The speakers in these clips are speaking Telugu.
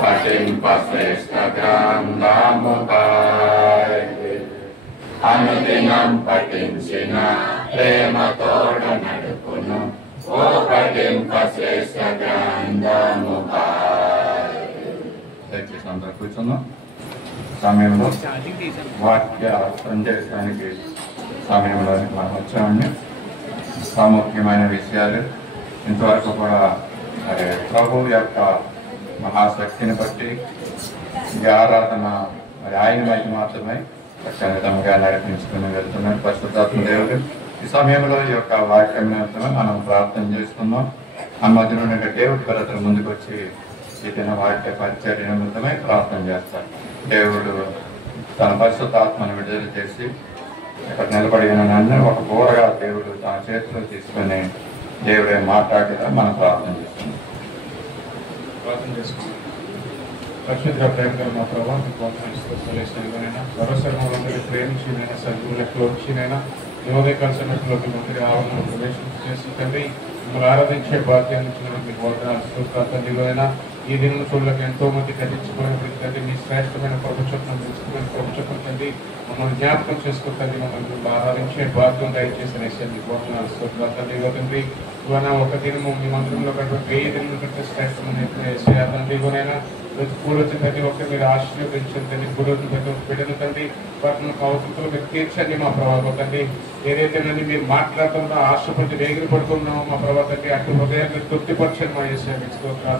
పఠింపశ్రేష్ఠ గ్రంథముపై అనుదినం పఠించిన ప్రేమతోడ నడుపును ఓ పఠింపశ్రేష్ఠ గ్రంథముపై. దయచేసి అందరూ కూర్చున్నాం. సమయంలో వాక్య సందేశానికి సమయంలోనికి మనం వచ్చామండి. ప్రాముఖ్యమైన విషయాలు ఇంతవరకు కూడా మరి ప్రభు యొక్క మహాశక్తిని బట్టి ఈ ఆరాధన మరి ఆయన వైపు మాత్రమే చక్కని విధంగా నడిపించుకుని వెళ్తున్నాడు పరిశుద్ధాత్మ దేవుడు. ఈ సమయంలో ఈ యొక్క వాక్యం నిమిత్తమే మనం ప్రార్థన చేస్తున్నాం. ఆ మధ్యలో దేవుడి భరతలు ముందుకు వచ్చి ఈ దిన వాక్య పరిచర్య నిమిత్తమై ప్రార్థన చేస్తాడు. దేవుడు తన పరిశుద్ధాత్మను విడుదల చేసి ఇక్కడ నిలబడిన నన్ను ఒక బోరగా దేవుడు తన చేతిలో తీసుకుని దేవుడే మాట్లాడేదా మనం ప్రార్థన చేస్తున్నాం. పరిశుద్ధ ప్రేమ మా ప్రభావం సర్వసర్వందరి ప్రేమించినైనా సద్గుణకు వచ్చినైనా యోగ కలిసినట్లోకి మంత్రి ఆవరణలో ప్రవేశించేసి తండ్రి మిమ్మల్ని ఆరాధించే భాగ్యాన్ని ఇచ్చినందుకు మీకు వందనాలు తండ్రిలోనైనా ఈ దినం చూడలకు ఎంతో మంది గతించుకున్నప్పుడు తండ్రి మీ శ్రేష్టమైన ప్రభుత్వం తెలుసుకున్న ప్రభుత్వం తండ్రి మమ్మల్ని జ్ఞాపకం చేసుకుంటుంది. మమ్మల్ని ఆరాధించే భాగ్యం దయచేసిన మీకు వందనాలు తండ్రిలో తండ్రి ఇవన్నా ఒక దినము మీ మందిరంలో కంటే 1000 దినముల కంటే శ్రేష్టమైన తండ్రిలోనైనా కూడొచ్చిన ప్రతి ఒక్కరు మీరు ఆశీర్వదించండి తండ్రి. కూడొచ్చిన ప్రతి ఒక్క బిడ్డను తండ్రి వాటిని అవసరంలో మీరు తీర్చండి మా ప్రభావం తండ్రి. ఏదైతే నండి మీరు మాట్లాడుతున్నా ఆశపడి వేగిరి పడుతున్నామో మా ప్రభావం తండ్రి అటు హృదయాన్ని తృప్తిపరచండి మా చేసే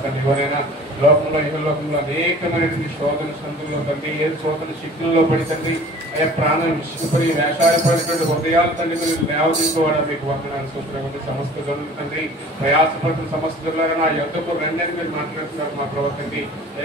తండ్రి. ఎవరైనా లోకంలో ఇహలోకంలో అనేకమైనటువంటి శోధన సందుల్లో తండ్రి ఏ శోధన శక్తుల్లో పడి తండ్రి అయ్యా ప్రాణం విసుగుపడి వేషాయపడినటువంటి హృదయాలు తండ్రి మీరు లేవదీసుకోవడం మీకు వందనాలు సూత్రం సమస్త గనులు తండ్రి ప్రయాసపడుతున్న సమస్త గనులారా నా యొద్దకు రండి అని మీరు మాట్లాడుతున్నారు మా ప్రభావం తండ్రి.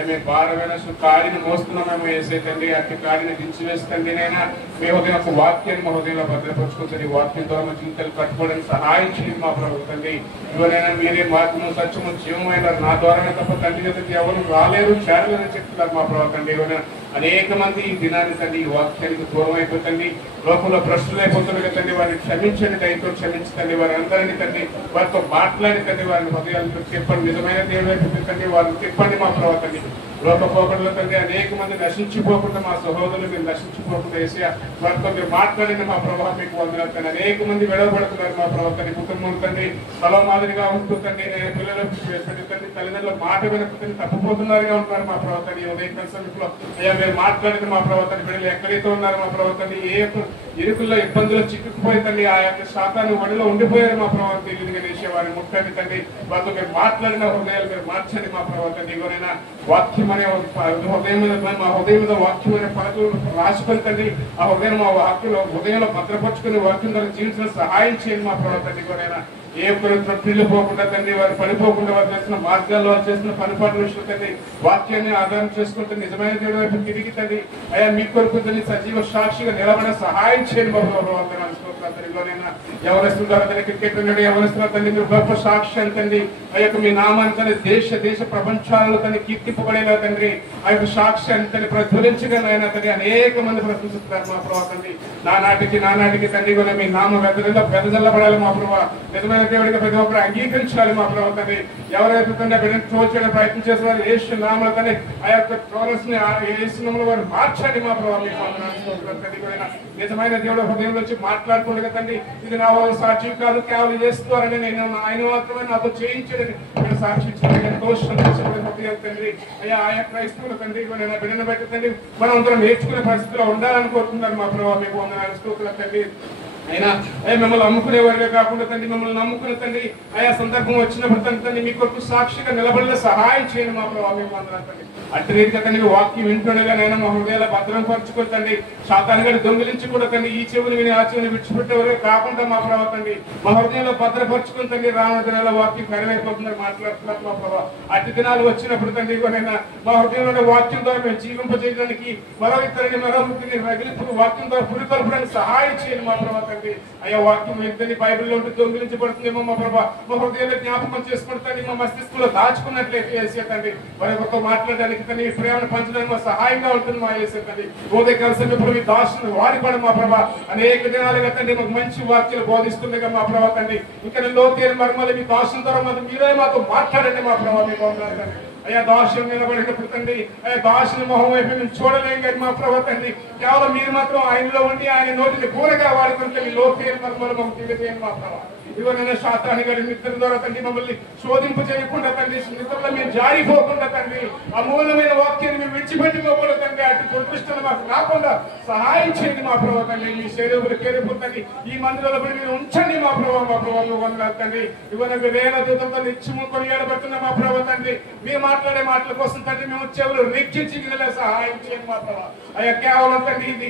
మేము భారమైన కాడిని మోస్తున్నామేమో వేసే తండ్రి అట్టి కాడిని దించివేస్తుంది నైనా మీ హృదయం ఒక వాక్యాన్ని మా హృదయంలో భద్రపరుచుకుంటుంది. వాక్యం ద్వారా మా జీవితాలు కట్టుకోవడానికి సహాయం చేయండి మా ప్రభావం తండ్రి. ఎవరైనా మీరే మార్గము సత్యము జీవమైన నా ద్వారానే తప్ప తండ్రి ఎవరు రాలేరు చేరలేరని చెప్తున్నారు మా ప్రభావం తండ్రి. అనేక మంది ఈ దినాన్ని తండ్రి ఈ వాక్యానికి దూరం అయిపోతుంది. లోకంలో ప్రశ్నలు అయిపోతున్నారు కదండి. వారిని క్షమించండి, దయతో క్షమించండి. వారి అందరినీ తండ్రి వారితో మాట్లాడి తండ్రి వారిని హృదయాలను తిప్పండి. నిజమైన దేవుడు తండ్రి వారిని తిప్పండి మా ప్రభావం తండ్రి. లోకపోకడలో తండ్రి అనేక మంది నశించిపోకుండా మా సహోదరులు మీరు నశించిపోకుండా వేసి వారితో మీరు మాట్లాడిన మా ప్రభావం మీకు వందనాలు తండ్రి. అనేక మంది విడవబడుతున్నారు మా ప్రభావం తండ్రి. కుటుంబం తండ్రి స్థలం మాదిరిగా ఉంటుందండి. పిల్లలు తండ్రి తల్లిదండ్రులు మాట వినకపోతే తప్పిపోతున్నారుగా ఉంటున్నారు మా ప్రభావం తండ్రి. ఉదయం సమయంలో అయ్యా మీరు మాట్లాడిన మా ప్రభావం తండ్రి. బిడ్డలు ఎక్కడైతే ఉన్నారు మా ప్రభావం తండ్రి ఏ ఇరుకుల్లో ఇబ్బందులు చిక్కుకుపోయి తండ్రి ఆ యొక్క శాతాన్ని ఒడిలో ఉండిపోయారు మా ప్రభావం తెలియదు గణేష్ వారిని ముట్టండి తండ్రి. వారితో మీరు మాట్లాడిన హృదయాలు మీరు మార్చండి మా ప్రభావం తండ్రి. ఎవరైనా వాక్యం అనే హృదయం మీద మా హృదయం మీద వాక్యం అనే పదకులు రాసుకొని తండ్రి ఆ హృదయం మా వాక్యంలో హృదయంలో భద్రపరుచుకుని వాక్యం ద్వారా జీవించిన సహాయం చేయండి మా ప్రభావం తండ్రి. ఎవరైనా ఏ పిల్లలు పోకుండా తండ్రి వారు పడిపోకుండా వారు చేసిన మార్గాల్లో వారు చేసిన పనిపాట్ల విషయంలో తండ్రి వాక్యాన్ని ఆధారం చేసుకుంటే నిజమైన దేవుడు వైపు తిరిగి తండ్రి అయ్యా మీ కొరకు తండ్రి సజీవ సాక్షిగా నిలబడే సహాయం చేయండి బాబు. ఎవరిస్తున్నారు తండ్రి క్రికెట్ ఉన్నాడు ఎవరిస్తున్నారు తండ్రి మీరు గొప్ప సాక్షి తండ్రి ఆ యొక్క మీ నామాన్ని తండ్రి దేశ ప్రపంచాలలో తండ్రి కీర్తింపబడేలా తండ్రి ఆ యొక్క సాక్షి తండ్రి ప్రజ్వలించగా ఆయన తండ్రి అనేక మంది ప్రశ్నిస్తున్నారు మా ప్రభావ తండ్రి. నానాటికి తండ్రి కూడా మీ నామ వెదజల్లబడాలి మా ప్రభావ. నిజమైన దేవుడిగా ప్రతి ఒక్కరు అంగీకరించాలి మా ప్రభావ తండ్రి. ఎవరైతే తండ్రి బిడ్డను ట్రోల్ చేయడం ప్రయత్నం చేస్తున్నారు యేసు నామములో తండ్రి ఆ యొక్క ట్రోలర్స్ ని యేసు నామములో వారు మార్చండి మా ప్రభావ. నిజమైన దేవుడు హృదయంలో వచ్చి మాట్లాడుతుండగా తండ్రి ఇది నా వాళ్ళు సాక్షి కాదు కేవలం చేస్తున్నారని నేను ఆయన మాత్రమే నాతో చేయించడని మీరు సాక్షి ఎంతో సంతోషపడే హృదయం తండ్రి. అయ్యా ఆయా క్రైస్తవులు తండ్రి బిడ్డను బట్టి తండ్రి మనం అందరం నేర్చుకునే పరిస్థితిలో ఉండాలని కోరుతున్నారు మా ప్రభావ. మీకు వందనాలు స్తోత్రాలు తండ్రి. అయినా అయ్యా మిమ్మల్ని నమ్ముకునేవారిగా కాకుండా తండ్రి మిమ్మల్ని నమ్ముకునే తండ్రి ఆయా సందర్భం వచ్చినప్పుడు తండ్రి మీ కొరకు సాక్షిగా నిలబడిన సహాయం చేయండి మా ప్రభావ. మీకు వందనాలు తండ్రి. అట్టి రీతిగా తండ్రి వాక్యం వింటుండగా నైనా మా హృదయాల భద్రం పరచుకొని తండ్రి శాతాన్ని గడి దొంగిలించి కూడా తండ్రి ఈ చెవుని విని ఆ చెవిని విడిచిపెట్టేవారే కాకుండా మా ప్రభావ తండ్రి మా హృదయంలో భద్రపరచుకుని తండ్రి రానున్న దినాల వాక్యం కరువైపోతున్నారు మాట్లాడుతున్నారు మా ప్రభావ. అట్టి దినాలు వచ్చినప్పుడు తండ్రి కొనైనా మా హృదయంలో వాక్యం ద్వారా మేము జీవింపజేయడానికి మరో ఇతరుని మరో వృత్తిని రగిలింపు వాక్యం ద్వారా పురికొల్పడానికి సహాయం చేయండి మా ప్రభావ తండ్రి. అయ్యా వాక్యం ఇద్దరిని బైబిల్లో ఉంటే దొంగిలించబడుతుందేమో మా ప్రభావ. మా హృదయంలో జ్ఞాపకం చేసుకుంటుంది మా మస్తిష్కంలో దాచుకున్నట్లయితే వేసే తండ్రి మరొకరితో మాట్లాడడానికి తండ్రి ప్రేమను పంచడానికి మా సహాయంగా ఉంటుంది మా వేసే తండ్రి. ఉదయకాల సమయంలో మీ దాసుని వాడిపడి మా ప్రభావ అనేక దినాలుగా తండ్రి మాకు మంచి వాక్యాలు బోధిస్తుండగా మా ప్రభావ తండ్రి ఇంకా లోతైన మర్మాలు మీ దాసుల ద్వారా మీరే మాతో మాట్లాడండి మా ప్రభావ. మీకు అయ్యా దాసులు నిలబడినప్పుడు తండ్రి అయ్యా దాసుని మొహం వైపు మేము చూడలేం కానీ మా ప్రభు తండ్రి కేవలం మీరు మాత్రం ఆయనలో ఉండి ఆయన నోటిని కూరగా వాడుకుంటే మీ లోకేరు మర్మలు మాకు తెలియజేయండి మా ప్రభు. ఇవన్నీ శాతాన్ని గారి మిత్రుల ద్వారా తండ్రి మమ్మల్ని శోధింపు చేయకుండా తండ్రి మిత్రుల్లో మేము జారిపోకుండా తండ్రి అమూలమైన వాక్యాన్ని మేము విడిచిపెట్టుకోకుండా తండ్రి అటు దుర్దృష్టాలు మాకు రాకుండా సహాయం చేయండి మా ప్రభావ తండ్రి. మీ శరీరం కేరేపు తండ్రి ఈ మందిరంలో పడి మీరు ఉంచండి మా ప్రభావ వందనాలు తండ్రి. ఇవన్నీ వేల దూతంతో నిత్యము కొనియాడబడుతున్న మా ప్రభావ తండ్రి మీరు మాట్లాడే మాటల కోసం తండ్రి మేము చెవులు రెక్కించి సహాయం చేయండి మా ప్రభావ. అయ్యా కేవలం తండ్రి ఇది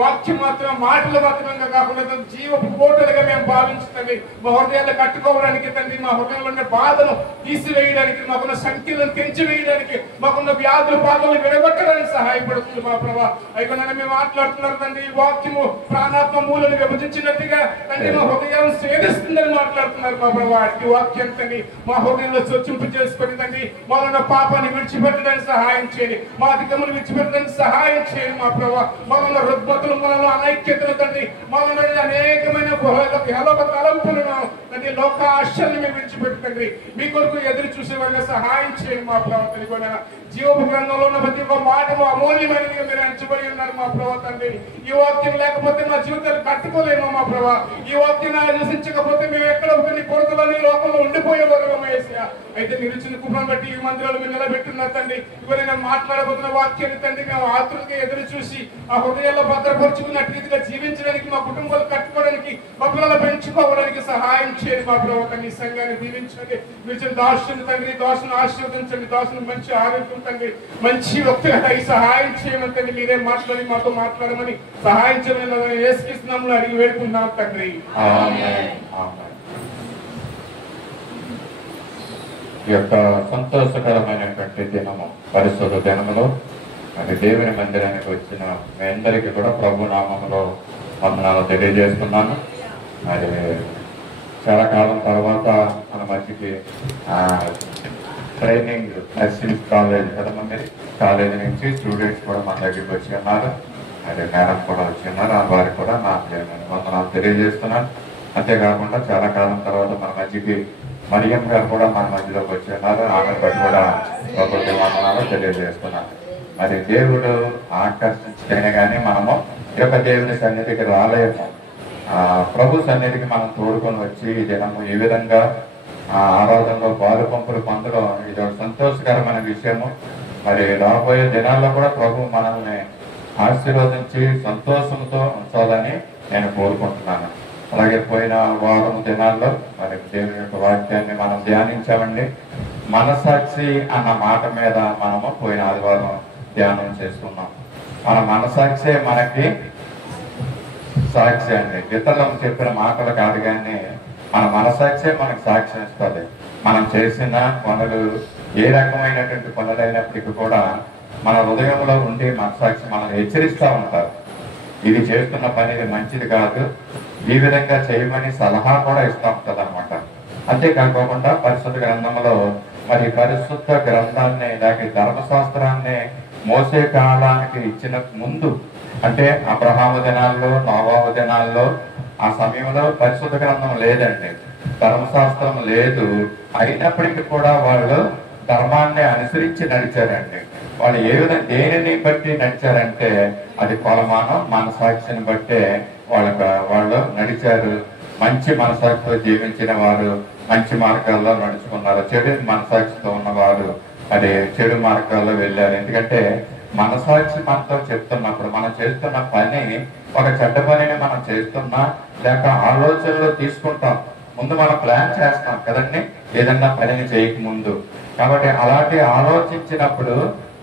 వాక్యం మాత్రం మాటలు మాత్రమే కాకుండా జీవపు కోటలుగా మేము భావించుతండి మా హృదయాలు కట్టుకోవడానికి తండ్రి మా హృదయంలో ఉన్న బాధను తీసివేయడానికి మాకున్న సంఖ్యలను తెంచివేయడానికి మాకున్న వ్యాధుల బాధలను విడగొట్టడానికి సహాయపడుతుంది మా ప్రభా. అయిపోయినా మేము మాట్లాడుతున్నారు తండ్రి ఈ వాక్యము ప్రాణాత్మ మూలను విభజించినట్టుగా తండ్రి మా హృదయాలను సేదిస్తుందని మాట్లాడుతున్నారు మా ప్రభా. ఈ వాక్యం తండ్రి మా హృదయంలో స్వచ్ఛింపు చేసుకుని తండ్రి మాలో పాపాన్ని విడిచిపెట్టడానికి సహాయం చేయండి, మా అధికములు విడిచిపెట్టడానికి సహాయం చేయండి మా ప్రభా. మాలో రుగ్మతులు మనలో అనైక్యతలు తండ్రి మాలో అనేకమైన తండ్రి లోక ఆశల్ని మేము విడిచిపెట్టండి మీ కొరకు ఎదురు చూసే వాళ్ళ సహాయం చేయండి మా ప్రభావ. కూడా జీవపు గ్రంథంలో ఉన్న ప్రతి ఒక్క మాట అమూల్యమైనదిగా మీరు అంచబడి ఉన్నారు మా ప్రభావ తండ్రి. ఈ వాక్యం లేకపోతే మా జీవితాలు కట్టుకోలేమో మా ప్రభావ. ఈ వాక్యం ఆలోచించకపోతే మేము ఎక్కడ కొన్ని కొరతలని లోకంలో ఉండిపోయే వర్గం వేసా. అయితే మీరు ఇచ్చిన కృపను బట్టి ఈ మందిరాలు మీరు నిలబెట్టున్నారు తండ్రి. ఇవన్నీ మాట్లాడబోతున్న వాక్యాన్ని తండ్రి మేము ఆతృతగా ఎదురు చూసి ఆ హృదయాల్లో భద్రపరుచుకున్న రీతిగా జీవించడానికి మా కుటుంబాలు కట్టుకోవడానికి మా పిల్లలు పెంచుకోవడానికి సహాయం చేయండి మా ప్రభావ. నీ సంఘాన్ని దీవించండి, మీరు దాసుని తండ్రి దాసును ఆశీర్వదించండి, దాసును మంచి ఆరోగ్యం తండ్రి మంచి వ్యక్తిగా సహాయం చేయమని తండ్రి మీరే మాట్లాడి మాతో మాట్లాడమని సహాయం చేయమని యేసుక్రీస్తునామములో అడిగి వేడుకుంటున్నాం తండ్రి. ఈ యొక్క సంతోషకరమైనటువంటి దినము పరిశుద్ధ దినములో మరి దేవుని మందిరానికి వచ్చిన మీ అందరికీ కూడా ప్రభు నామములో వందనాలు తెలియజేస్తున్నాను. మరి చాలా కాలం తర్వాత మన మధ్యకి ట్రైనింగ్ నర్సింగ్ కాలేజ్ కదమంది కాలేజీ నుంచి స్టూడెంట్స్ కూడా మన దగ్గరికి వచ్చి ఉన్నారు. మరి మేడం కూడా వచ్చి ఉన్నారు. వారికి కూడా నాకు వందనాలు తెలియజేస్తున్నాను. అంతేకాకుండా చాలా కాలం తర్వాత మన మధ్యకి మరియం గారు కూడా మన మధ్యలోకి వచ్చి ఉన్నారు. ఆమె బట్టి కూడా ఒకటి వందనాలు తెలియజేస్తున్నాను. మరి దేవుడు ఆకర్షించైనా కానీ మనము ఈ యొక్క దేవుని సన్నిధికి రాలేము. ప్రభు సన్నిధికి మనం తోడుకొని వచ్చి ఈ దినము ఈ విధంగా ఆరాధనలో పాలు పంపులు పొందడం ఇది ఒక సంతోషకరమైన విషయము. మరి రాబోయే దినాల్లో కూడా ప్రభు మనల్ని ఆశీర్వదించి సంతోషంతో ఉంచాలని నేను కోరుకుంటున్నాను. అలాగే పోయిన వారం దినాల్లో మరి దేవుని యొక్క వాక్యాన్ని మనం ధ్యానించామండి. మనసాక్షి అన్న మాట మీద మనము పోయిన ఆదివారం ధ్యానం చేసుకున్నాం. మన మనసాక్షి మనకి సాక్షి అండి. ఇతరులకు చెప్పిన మాటలు కాదు కానీ మన మనసాక్షి మనకు సాక్ష్యం ఇస్తుంది. మనం చేసిన పనులు ఏ రకమైనటువంటి పనులైనప్పటికీ కూడా మన హృదయంలో ఉండి మనసాక్షి మనల్ని హెచ్చరిస్తూ ఉంటారు. ఇది చేస్తున్న పని ఇది మంచిది కాదు, ఈ విధంగా చేయమని సలహా కూడా ఇస్తూ ఉంటుంది అనమాట. అంతేకాకుండా పరిశుద్ధ గ్రంథంలో మరి పరిశుద్ధ గ్రంథాన్ని లేక ధర్మశాస్త్రాన్ని మోసే కాలానికి ఇచ్చిన ముందు అంటే అబ్రహాము దినాల్లో నోవాహు దినాల్లో ఆ సమయంలో పరిశుద్ధ గ్రంథం లేదండి, ధర్మశాస్త్రం లేదు. అయినప్పటికీ కూడా వాళ్ళు ధర్మాన్ని అనుసరించి నడిచారండి. వాళ్ళు ఏ విధంగా దేనిని బట్టి నడిచారంటే అది కొలమానం మనసాక్షిని బట్టే వాళ్ళు నడిచారు. మంచి మనసాక్షితో జీవించిన వారు మంచి మార్గాల్లో నడుచుకున్నారు. చెడు మనసాక్షితో ఉన్నవారు అది చెడు మార్గాల్లో వెళ్ళారు. ఎందుకంటే మనసాక్షి మనతో చెప్తున్నప్పుడు మనం చేస్తున్న పని ఒక చెడ్డ పనిని మనం చేస్తున్నా లేక ఆలోచనలో తీసుకుంటాం. ముందు మనం ప్లాన్ చేస్తాం కదండి ఏదన్నా పనిని చేయక ముందు. కాబట్టి అలాంటి ఆలోచించినప్పుడు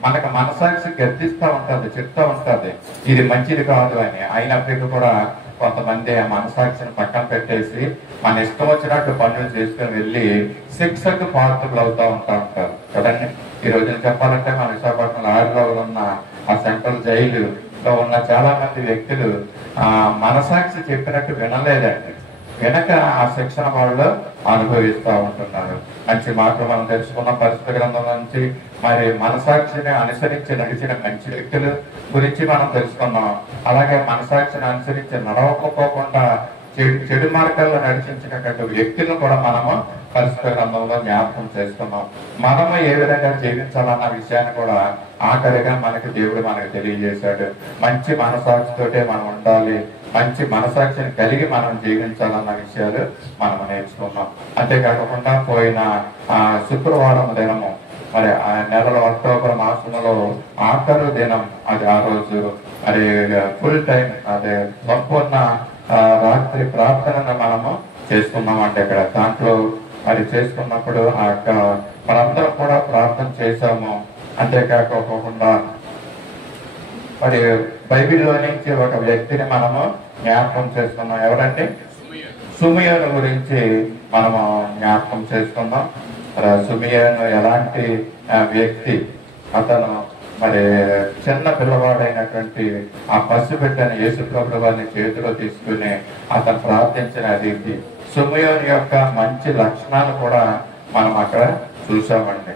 మనకు మనసాక్షి గర్దిస్తూ ఉంటుంది, చెప్తూ ఉంటుంది ఇది మంచిది కాదు అని. అయినప్పటికీ కూడా కొంతమంది ఆ మనసాక్షిని పక్కన పెట్టేసి మన ఇష్టం వచ్చినట్టు పనులు చేసుకుని వెళ్ళి శిక్షకు పాత్రలు అవుతూ ఉంటారు కదండి. ఈ రోజున చెప్పాలంటే మన విశాఖపట్నం ఆరులో ఉన్న ఆ సెంట్రల్ జైలులో ఉన్న చాలా మంది వ్యక్తులు మనసాక్షి చెప్పినట్టు వినలేదండి. వెనక ఆ శిక్షణ వాళ్ళు అనుభవిస్తూ ఉంటున్నారు. మంచి మాటలు మనం తెలుసుకున్న పరిశుద్ధ గ్రంథం నుంచి మరి మనసాక్షిని అనుసరించి నడిచిన మంచి వ్యక్తుల గురించి మనం తెలుసుకున్నాం. అలాగే మనసాక్షిని అనుసరించి నడవకపోకుండా చెడు మార్గాల్లో నడిపించినటువంటి వ్యక్తులను కూడా మనము పరిశుద్ధ గ్రంథంలో జ్ఞాపకం చేస్తున్నాం. మనము ఏ విధంగా జీవించాలన్న విషయాన్ని కూడా ఆఖరిగా మనకి దేవుడు మనకు తెలియజేశాడు. మంచి మనసాక్షితోటే మనం ఉండాలి, మంచి మనసాక్షిని కలిగి మనం జీవించాలన్న విషయాలు మనం నేర్చుకున్నాం. అంతేకాకుండా పోయిన శుక్రవారం దినము, మరి ఆ నెలలో అక్టోబర్ మాసంలో ఆఖరు దినం, అది ఆ రోజు మరి ఫుల్ టైం, అదే సంపూర్ణ రాత్రి ప్రార్థనను మనము చేసుకున్నాం. అంటే ఇక్కడ దాంట్లో మరి చేసుకున్నప్పుడు ఆ యొక్క మనందరం కూడా ప్రార్థన చేశాము. అంతేకాకుండా మరి బైబిల్లో నుంచి ఒక వ్యక్తిని మనము జ్ఞాపకం చేసుకున్నాం. ఎవరంటే సుమియోను గురించి మనము జ్ఞాపకం చేసుకున్నాం. సుమియోను ఎలాంటి వ్యక్తి, అతను మరి చిన్న పిల్లవాడైనటువంటి ఆ పసిబిడ్డని యేసుప్రభువు వారిని చేతిలో తీసుకుని అతను ప్రార్థించిన రీతి, సుమియోను యొక్క మంచి లక్షణాలు కూడా మనం అక్కడ చూసామండి.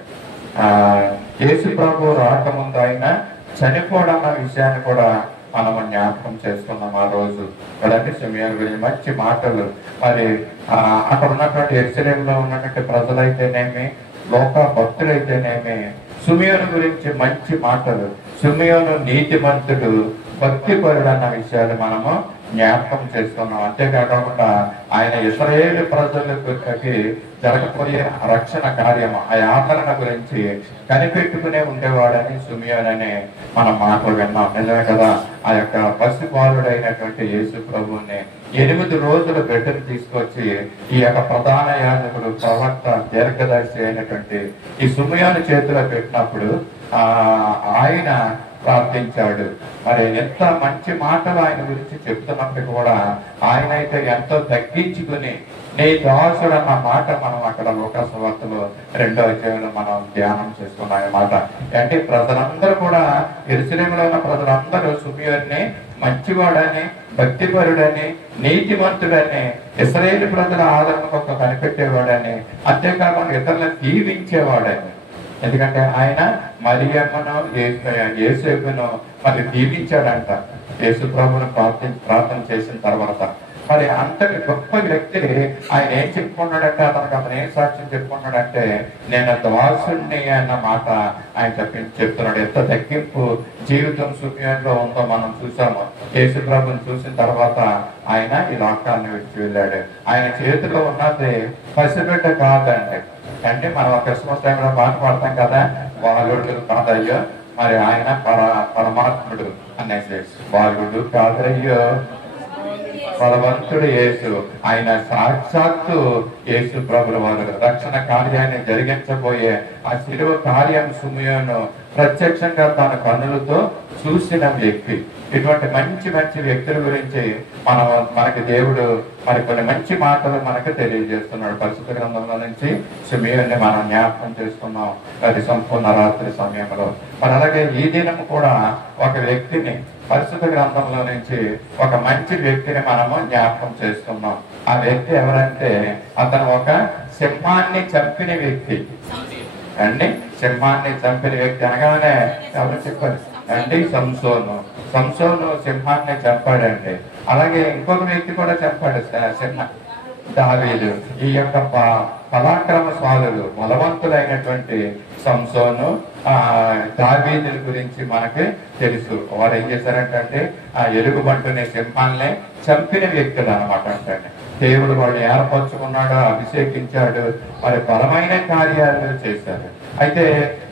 యేసుప్రభువు రాకముందు ఆయన చనిపోవడం అన్న విషయాన్ని కూడా మనము జ్ఞాపకం చేసుకున్నాం ఆ రోజు. కదండి, సుమియోను గురించి మంచి మాటలు. మరి అక్కడ ఉన్నటువంటి యెరూషలేములో ఉన్నటువంటి ప్రజలైతేనేమి, లోక భక్తులైతేనేమి సుమియోను గురించి మంచి మాటలు. సుమియోను నీతిమంతుడు, భక్తిపరుడు అన్న విషయాలు మనము జ్ఞాపకం చేసుకున్నాం. అంతేకాకుండా ఆయన ఇశ్రాయేలు ప్రజలకి జరగబోయే రక్షణ కార్యము, ఆ ఆదరణ గురించి కనిపెట్టుకునే ఉండేవాడని సుమియోన్ అనే మనం మాటలు విన్నాం. నిజమే కదా, ఆ యొక్క పసిబాలుడైనటువంటి యేసు ప్రభువుని 8 రోజులు బిడ్డను తీసుకొచ్చి ఈ యొక్క ప్రధాన యాజకుడు, ప్రవక్త, దీర్ఘదర్శి అయినటువంటి ఈ సుమియోను చేతిలో పెట్టినప్పుడు ఆయన ప్రార్థించాడు. మరి ఎంత మంచి మాటలు ఆయన గురించి చెప్తున్నప్పుడు కూడా ఆయన అయితే ఎంతో తగ్గించుకుని నీ దాసుడు అన్న మాట మనం అక్కడ లూకాసు సువార్తలో 2వ అధ్యాయంలో మనం ధ్యానం చేసుకున్నాం. ఈ మాట అంటే ప్రజలందరూ కూడా, యెరూషలేములో ఉన్న ప్రజలందరూ సుమియోన్ని మంచివాడని, భక్తిపరుడని, నీతిమంతుడని, ఇశ్రాయేలు ప్రజల ఆదరణకు కనిపెట్టేవాడని, అంతేకాకుండా ఇతరులను దీవించేవాడని. ఎందుకంటే ఆయన మరియమ్మను, యేసేపును మరి దీవించాడంట యేసు ప్రభువును ప్రార్థన చేసిన తర్వాత. మరి అంతటి గొప్ప వ్యక్తి ఆయన ఏం చెప్పుకున్నాడంటే, అతను ఏం సాక్ష్యం చెప్పుకున్నాడంటే, నేను దాసుణ్ణి అన్న మాట ఆయన చెప్తున్నాడు. ఎంత తగ్గింపు జీవితం సుమియోనులో ఉందో మనం చూసాము. యేసు ప్రభుని చూసిన తర్వాత ఆయన ఈ లోకాన్ని విడిచి వెళ్ళాడు. ఆయన చేతిలో ఉన్నది పసిబిడ్డ కాదండి. అంటే మనం క్రిస్మస్ టైంలో పాట పాడతాం కదా, బాలుడు కాదయ్యో, మరి ఆయన పరమాత్ముడు అనేసి, బాలుడు కాదయ్యో బలవంతుడు యేసు, ఆయన సాక్షాత్తు యేసు ప్రభుల వారు రక్షణ కార్యాన్ని జరిగించబోయే ఆ శిలువ కార్యం సుమియోను ప్రత్యక్షంగా తన కన్నులతో చూసిన వ్యక్తి. ఇటువంటి మంచి మంచి వ్యక్తుల గురించి మనకి దేవుడు మరి కొన్ని మంచి మాటలు మనకు తెలియజేస్తున్నాడు. పరిశుద్ధ గ్రంథంలో నుంచి సుమియోన్ని మనం జ్ఞాపకం చేసుకున్నాం అది సంపూర్ణ రాత్రి సమయంలో. మరి అలాగే ఈ దినం కూడా ఒక వ్యక్తిని పరిశుద్ధ గ్రంథంలో నుంచి ఒక మంచి వ్యక్తిని మనము జ్ఞాపకం చేసుకున్నాం. ఆ వ్యక్తి ఎవరంటే, అతను ఒక సింహాన్ని చంపిన వ్యక్తి అండి. సింహాన్ని చంపిన వ్యక్తి అనగానే ఎవరు చెప్పారు అండి? సంసోను సింహాన్ని చంపాడండి. అలాగే ఇంకొక వ్యక్తి కూడా చంపాడు, దావీదు. ఈ యొక్క పరాక్రమశాలులు, బలవంతులైనటువంటి సంసోను, దావీదుల గురించి మనకి తెలుసు. వారు ఏం చేశారంటే ఆ ఎలుగుబంటుని, సింహాన్ని చంపిన వ్యక్తులు అనమాట. అంటే దేవుడు వాడు ఏర్పరచుకున్నాడు, అభిషేకించాడు, మరి బలమైన కార్యాలు చేశారు. అయితే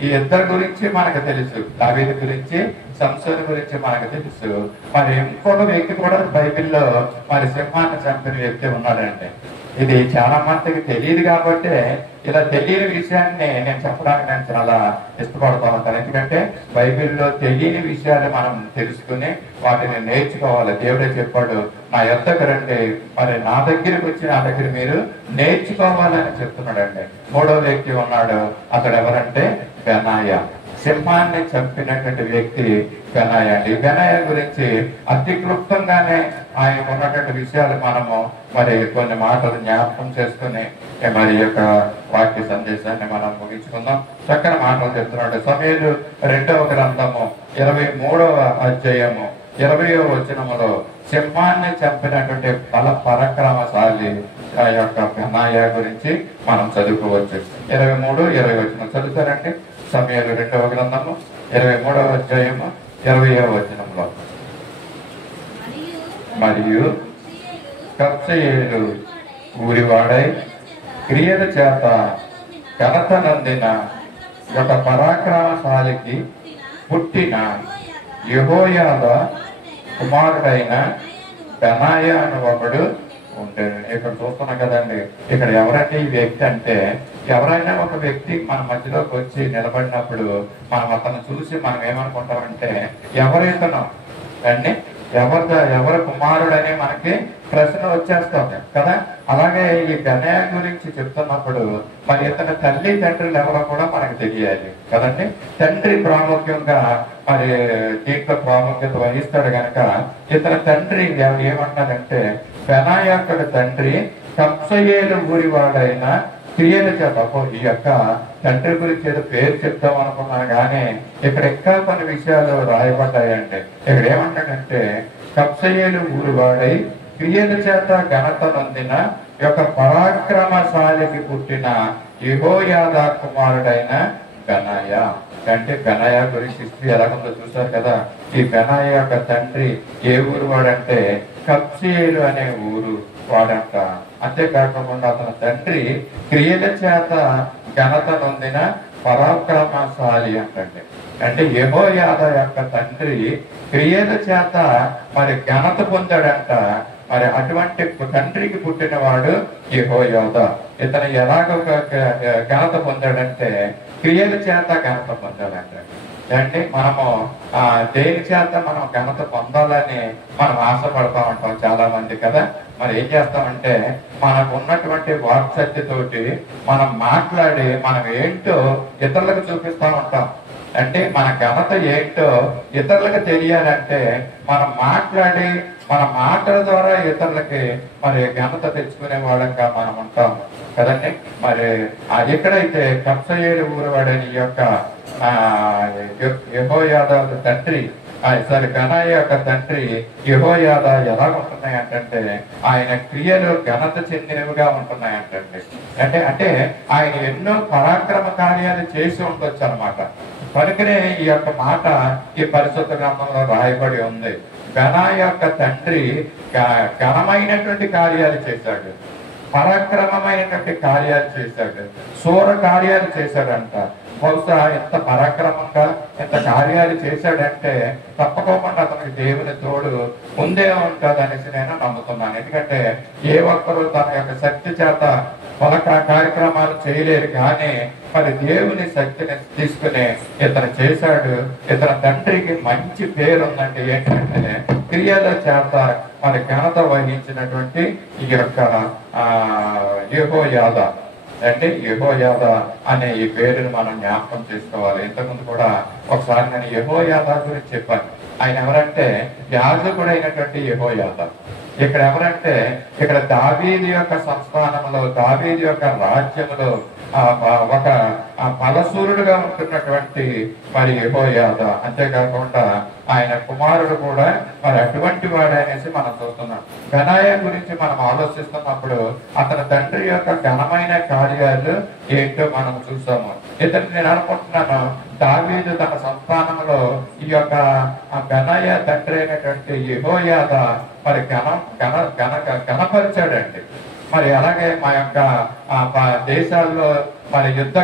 ఈ ఇద్దరు గురించి మనకు తెలుసు, దావీదు గురించి, సంసోను గురించి మనకు తెలుసు. మరి ఇంకొక వ్యక్తి కూడా బైబిల్లో మరి సింహాన్ని చంపిన వ్యక్తి ఉన్నాడండి. ఇది చాలా మందికి తెలియదు కాబట్టి ఇలా తెలియని విషయాన్ని నేను చెప్పడానికి నేను చాలా ఇష్టపడుతూ ఉంటాను. ఎందుకంటే బైబిల్లో తెలియని విషయాలు మనం తెలుసుకుని వాటిని నేర్చుకోవాలి. దేవుడే చెప్పాడు, నా యొద్దకు రండి, మరి నా దగ్గరికి వచ్చి నా దగ్గర మీరు నేర్చుకోవాలని చెప్తున్నాడండి. 3వ వ్యక్తి ఉన్నాడు, అతడు ఎవరంటే బెనాయా. సింహాన్ని చంపినటువంటి వ్యక్తి బెనాయా. ఈ బెనాయా గురించి అతి క్లుప్తంగానే ఆయనకు ఉన్నటువంటి విషయాలు మనము మరి కొన్ని మాటలు జ్ఞాపకం చేసుకుని మరి యొక్క వాక్య సందేశాన్ని మనం ముగించుకుందాం. చక్కని మాటలు చెప్తున్నాడు. సమూయేలు 2వ గ్రంథము 23వ అధ్యాయము 20వ వచనములో సింహాన్ని చంపినటువంటి బల పరాక్రమశాలి ఆ యొక్క బెనాయా గురించి మనం చదువుకోవచ్చు. 23, 20 వచనం చదువుతారండి. సమయాలు 2వ గ్రంథము 23వ అధ్యాయము 20వ వచనంలో. మరియు కప్సయేలు ఊరివాడై క్రియల చేత ఘనత నందిన ఒక పరాక్రమశాలికి పుట్టిన యెహోయాదా కుమారుడైన బెనాయా అని ఒకడు ఉంటాడు. ఇక్కడ చూస్తున్నాం కదండి. ఇక్కడ ఎవరంటే ఈ వ్యక్తి అంటే, ఎవరైనా ఒక వ్యక్తి మన మధ్యలోకి వచ్చి నిలబడినప్పుడు మనం అతను చూసి మనం ఏమనుకుంటామంటే ఎవరైతేనో అండి, ఎవరి కుమారుడని మనకి ప్రశ్న వచ్చేస్తుంది కదా. అలాగే ఈ బెనాయా గురించి చెప్తున్నప్పుడు మరి ఇతని తల్లి తండ్రులు ఎవరో కూడా మనకు తెలియాలి కదండి. తండ్రి ప్రాముఖ్యంగా మరి దీంట్లో ప్రాముఖ్యత వహిస్తాడు కనుక ఇతని తండ్రి ఏమంటాడంటే, బెనాయా యొక్క తండ్రి కప్సయేలు ఊరివాడైన క్రియల చేత. ఈ యొక్క తండ్రి గురించి ఏదో పేరు చెప్తాం అనుకున్నాను కానీ ఇక్కడ ఇంకా కొన్ని విషయాలు రాయబడ్డాయండి. ఇక్కడ ఏమంటాడంటే, కప్సయేలు ఊరివాడై క్రియల చేత ఘనత నొందిన యొక్క పరాక్రమశాలికి పుట్టిన యెహోయాదా కుమారుడైన బెనాయా. అంటే బెనాయా గురించి హిస్టరీ ఎలాగుందో చూసారు కదా. ఈ బెనాయా యొక్క తండ్రి ఏ ఊరు వాడంటే కప్సయేలు అనే ఊరు వాడంట. అంతేకాకుండా అతని తండ్రి క్రియల చేత ఘనత నొందిన పరాక్రమశాలి అంటండి. అంటే యెహోయాదా యొక్క తండ్రి క్రియల చేత మరి ఘనత పొందాడంట. మరి అటువంటి తండ్రికి పుట్టినవాడు యెహోయాదా. ఇతను ఎలాగ ఘనత పొందాడంటే క్రియల చేత ఘనత పొందాడంట. అంటే మనము దేని చేత మనం ఘనత పొందాలని మనం ఆశపడతా ఉంటాం చాలా మంది కదా. మరి ఏం చేస్తామంటే మనకు ఉన్నటువంటి వాక్శక్తితోటి మనం మాట్లాడి మనం ఏంటో ఇతరులకు చూపిస్తా ఉంటాం. అంటే మన ఘనత ఏంటో ఇతరులకు తెలియాలంటే మనం మాట్లాడి మన మాటల ద్వారా ఇతరులకి మరి ఘనత తెచ్చుకునే వాళ్ళంగా మనం ఉంటాం కదండి. మరి ఎక్కడైతే కప్సయేలు ఊరవాడని యొక్క యెహోయాదా తండ్రి బెనాయా యొక్క తండ్రి యెహోయాదా ఎలా ఉంటున్నాయి అంటే ఆయన క్రియలు ఘనత చెందినవిగా ఉంటున్నాయి అంటే ఆయన ఎన్నో పరాక్రమ కార్యాలు చేసి ఉండొచ్చు అన్నమాట. కనుకనే ఈ యొక్క మాట ఈ పరిశుద్ధ గ్రంథంలో రాయబడి ఉంది. బెనాయా యొక్క తండ్రి ఘనమైనటువంటి కార్యాలు చేశాడు, పరాక్రమమైనటువంటి కార్యాలు చేశాడు, శూర కార్యాలు చేశాడంట. బహుశా ఎంత పరాక్రమంగా ఎంత కార్యాలు చేశాడంటే తప్పకోకుండా అతనికి దేవుని తోడు ముందే ఉంటుంది అనేసి నేను నమ్ముతున్నాను. ఎందుకంటే ఏ ఒక్కరు తన యొక్క శక్తి చేత మొదట కార్యక్రమాలు చేయలేరు కానీ మరి దేవుని శక్తిని తీసుకుని ఇతను చేశాడు. ఇతని తండ్రికి మంచి పేరు ఉందండి. ఏంటంటే క్రియల చేత మరి ఘనత వహించినటువంటి ఈ యొక్క యెహోయాదా. అంటే యెహోయాదా అనే ఈ పేరును మనం జ్ఞాపకం చేసుకోవాలి. ఇంతకుముందు కూడా ఒకసారి నేను యెహోయాదా గురించి చెప్పాను. ఆయన ఎవరంటే యాజకుడైనటువంటి యెహోయాదా. ఇక్కడ ఎవరంటే ఇక్కడ దావీదు యొక్క సంస్థానంలో దావీదు యొక్క రాజ్యంలో ఒక బలసూరుడుగా ఉంటున్నటువంటి మరి యెహోయాదా. అంతేకాకుండా ఆయన కుమారుడు కూడా మరి అటువంటి వాడు అనేసి మనం చూస్తున్నాం. బెనాయా గురించి మనం ఆలోచిస్తున్నప్పుడు అతని తండ్రి యొక్క ఘనమైన కార్యాలు ఏంటో మనం చూసాము. ఇతను నేను అనుకుంటున్నాను దావీదు తన సంస్థానంలో ఈ యొక్క బెనాయా తండ్రి అయినటువంటి యెహోయాదా మరి ఘనపరిచాడండి. మరి అలాగే మా యొక్క దేశాల్లో మరి యుద్ధ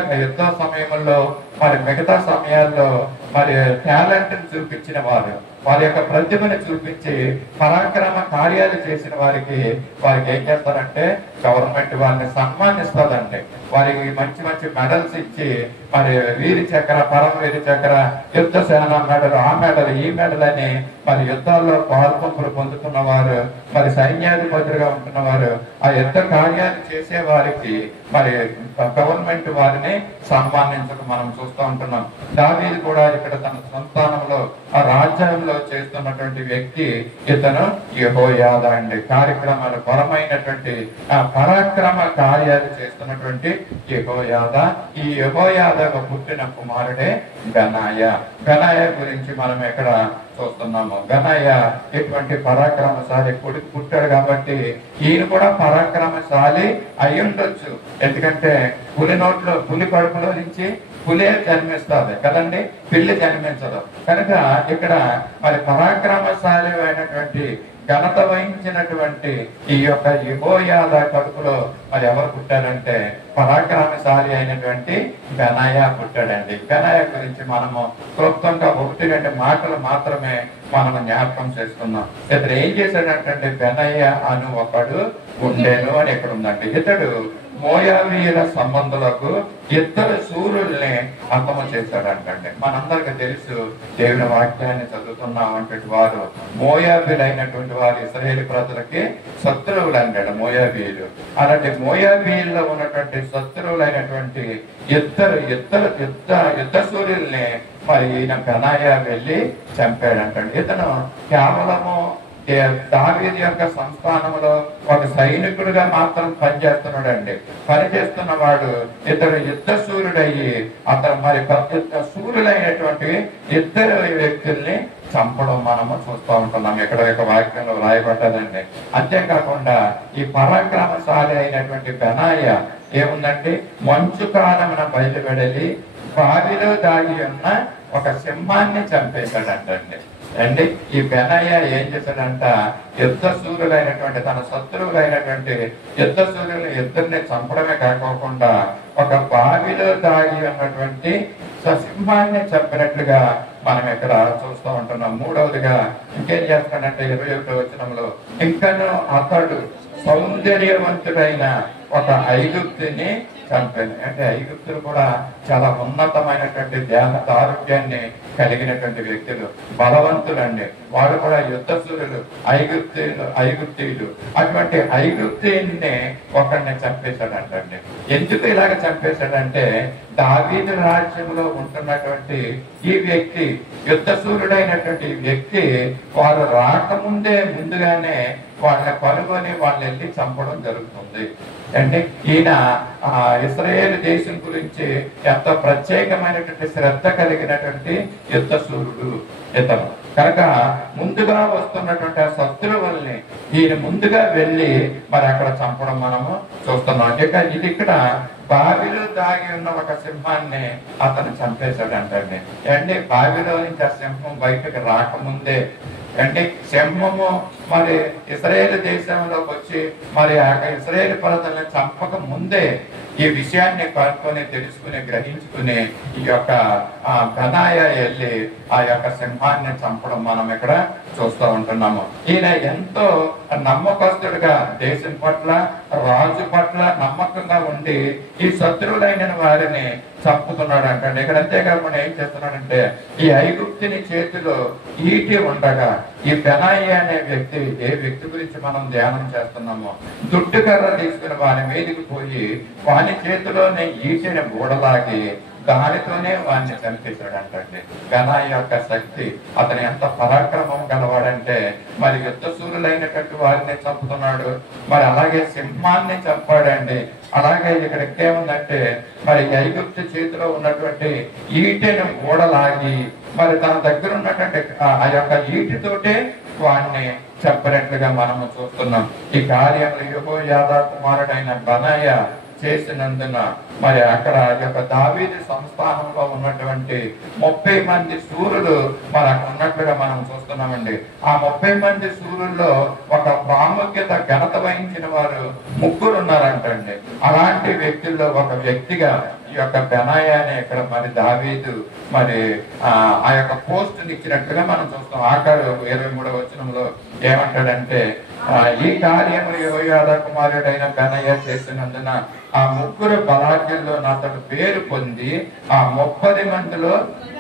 సమయంలో మరి మిగతా సమయాల్లో మరి టాలెంట్ చూపించిన వారు వారి యొక్క ప్రతిభను చూపించి పరాక్రమ కార్యాలు చేసిన వారికి ఏం చేస్తారంటే గవర్నమెంట్ వారిని సన్మానిస్తుందండి. వారికి మంచి మంచి మెడల్స్ ఇచ్చి మరి వీరి చక్ర పరమవీరి చక్ర యుద్ధ సేన మెడల్ ఆ మెడల్ ఈ మెడల్ అని మరి యుద్ధాల్లో పాల్పంపులు పొందుతున్న వారు మరి సైన్యాధిపతులుగా ఉంటున్న వారు ఆ యుద్ధ కార్యాలు చేసే వారికి మరి గవర్నమెంట్ వారిని సన్మానించడం మనం చూస్తూ ఉంటున్నాం. దావీదు కూడా ఇక్కడ తన సంతానంలో ఆ రాజ్యంలో చేస్తున్నటువంటి వ్యక్తి ఇతను యెహోయాదా అండి. కార్యక్రమాలు బలమైనటువంటి పరాక్రమ కార్యాలు చేస్తున్నటువంటి యెహోయాదా. ఈ యెహోయాదాకు పుట్టిన కుమారుడే బెనాయ. బెనాయ గురించి మనం ఎక్కడ చూస్తున్నాము. బెనాయ ఎటువంటి పరాక్రమశాలి కొడుకు పుట్టాడు కాబట్టి ఈయన కూడా పరాక్రమశాలి అయి ఉండొచ్చు. ఎందుకంటే పులి కడుపులో నుంచి పులే జన్మిస్తుంది కదండి, పిల్లి జన్మించదు. కనుక ఇక్కడ మరి పరాక్రమశాలి అయినటువంటి ఘనత వహించినటువంటి ఈ యొక్క యెహోయాదా కడుపులో మరి ఎవరు పుట్టారంటే పరాక్రమశాలి అయినటువంటి బెనాయ పుట్టాడండి. బెనాయ గురించి మనము క్లుప్తంగా 1-2 మాటలు మాత్రమే మనం జ్ఞాపకం చేసుకున్నాం. ఇతడు ఏం చేశాడంటే బెనాయ అను ఒకడు ఉండేను అని ఇక్కడ ఉందండి. ఇతడు మోయాబీయుల సంబంధులకు ఇద్దరు సూర్యుల్ని అంతము చేశాడంటండి. మనందరికి తెలుసు, దేవుని వాక్యాన్ని చదువుతున్నామంటే వారు మోయాబీలైనటువంటి వారు ఇశ్రాయేలు ప్రజలకి శత్రువులు అంటాడు మోయాబీయులు. అలాంటి మోయాబీయుల్లో ఉన్నటువంటి శత్రువులైనటువంటి యుద్ధ సూర్యుల్ని మరి ఈయన బెనాయ వెళ్ళి చంపాడంటండి. ఇతను కేవలము దావీదు యొక్క సంస్థానంలో ఒక సైనికుడిగా మాత్రం పనిచేస్తున్నాడండి. పనిచేస్తున్న వాడు ఇతడు యుద్ధ సూర్యుడయ్యి అతను మరి సూర్యులైనటువంటి ఇద్దరు వ్యక్తుల్ని చంపడం మనము చూస్తూ ఉంటున్నాం. ఇక్కడ ఒక వాక్యంలో రాయబడ్డదండి. అంతేకాకుండా ఈ పరాక్రమశాలి అయినటువంటి బెనాయ ఏముందంటే మంచు కాలమున బయలువెడలి బావిలో దాగి ఉన్న ఒక సింహాన్ని చంపేశాడంటండి. అండి ఈ బెనాయ ఏం చేశాడంట, యుద్ధ సూర్యులైనటువంటి తన శత్రువులైనటువంటి యుద్ధ సూర్యులు ఇద్దరిని చంపడమే కాకోకుండా ఒక బావిలో దాగి ఉన్నటువంటి సింహాన్ని చంపినట్లుగా మనం ఇక్కడ చూస్తూ ఉంటున్నాం. మూడవదిగా ఇంకేం చేస్తాడంటే 21వ వచనంలో ఇంకను అతడు సౌందర్యవంతుడైన ఒక ఐగుప్తుని చంపాను. అంటే ఐగుప్తులు కూడా చాలా ఉన్నతమైనటువంటి దేహ ఆరోగ్యాన్ని కలిగినటువంటి వ్యక్తులు, బలవంతులండి. వాడు కూడా యుద్ధ సూర్యులు ఐగుప్తీయులు. అటువంటి ఐగుప్తీయుని ఒకరిని చంపేశాడంటండి. ఎందుకు ఇలాగ చంపేశాడంటే దావీదు రాజ్యంలో ఉంటున్నటువంటి ఈ వ్యక్తి యుద్ధ సూర్యుడైనటువంటి వ్యక్తి వారు రాకముందే ముందుగానే వాళ్ళని కనుగొని వాళ్ళని వెళ్ళి చంపడం జరుగుతుంది. అంటే ఈయన ఇశ్రాయేలు దేశం గురించి ఎంతో ప్రత్యేకమైనటువంటి శ్రద్ధ కలిగినటువంటి యుద్ధ సూర్యుడు ఇతను. కనుక ముందుగా వస్తున్నటువంటి ఆ శత్రువుల్ని ఈయన ముందుగా వెళ్ళి మరి అక్కడ చంపడం మనము చూస్తున్నాం. ఇది ఇక్కడ బావిలో దాగి ఉన్న ఒక సింహాన్ని అతను చంపేశాడంటండి. అంటే బావిలో నుంచి ఆ సింహం బయటకు రాకముందే అంటే సింహము మరి ఇశ్రాయేలు దేశంలోకి వచ్చి మరి ఆ ఇశ్రాయేలు ప్రజలను చంపక ముందే ఈ విషయాన్ని కనుక్కొని తెలుసుకుని గ్రహించుకుని ఈ యొక్క బెనాయ వెళ్ళి ఆ యొక్క సింహాన్ని చంపడం మనం ఇక్కడ చూస్తూ ఉంటున్నాము. ఈయన ఎంతో నమ్మకస్తుడిగా దేశం పట్ల రాజు పట్ల నమ్మకంగా ఉండి ఈ శత్రువులైన వారిని చంపుతున్నాడు అంటే ఇక్కడ. అంతేకాకుండా ఏం చేస్తున్నాడంటే ఈ ఐగుప్తుని చేతిలో ఈటి ఉండగా ఈ బెనాయ అనే వ్యక్తి, ఏ వ్యక్తి గురించి మనం ధ్యానం చేస్తున్నామో, దుడ్డు కర్ర తీసుకుని వాని మీదకి పోయి వాని చేతిలోనే ఈటిని బూడలాగి దానితోనే వాడిని చంపేశాడంటండి. బెనాయ యొక్క శక్తి, అతను ఎంత పరాక్రమం గలవాడంటే మరి యుద్ధ సూర్యులైనటువంటి వారిని చంపుతున్నాడు, మరి అలాగే సింహాన్ని చంపాడండి. అలాగే ఇక్కడ ఏముందంటే మరి ఐగుప్తు చేతిలో ఉన్నటువంటి ఈటెను ఊడలాగి మరి తన దగ్గర ఉన్నటువంటి ఆ యొక్క ఈటితోటే వాడిని చెప్పినట్లుగా మనము చూస్తున్నాం. ఈ కార్యంలో యెహోయాదా కుమారుడైన బెనాయ చేసినందున మరి అక్కడ యొక్క దావీదు సంస్థానంలో ఉన్నటువంటి 30 మంది సూర్యులు మరి అక్కడ ఉన్నట్లుగా మనం చూస్తున్నామండి. ఆ 30 మంది సూర్యుల్లో ఒక ప్రాముఖ్యత ఘనత వహించిన వారు 3 ఉన్నారంటండి. అలాంటి వ్యక్తుల్లో ఒక వ్యక్తిగా ఈ యొక్క బెనాయ అనే ఇక్కడ మరి దావీదు మరి ఆ యొక్క పోస్ట్ ఇచ్చినట్లుగా మనం చూస్తాం. ఆఖరు 23వ వచనంలో ఏమంటాడంటే ఈ కార్యము యెహోయాదా కుమారుడైన బెనాయ చేసినందున ఆ 3 బలాఢ్యుల్లో అతడు పేరు పొంది ఆ 30 మందిలో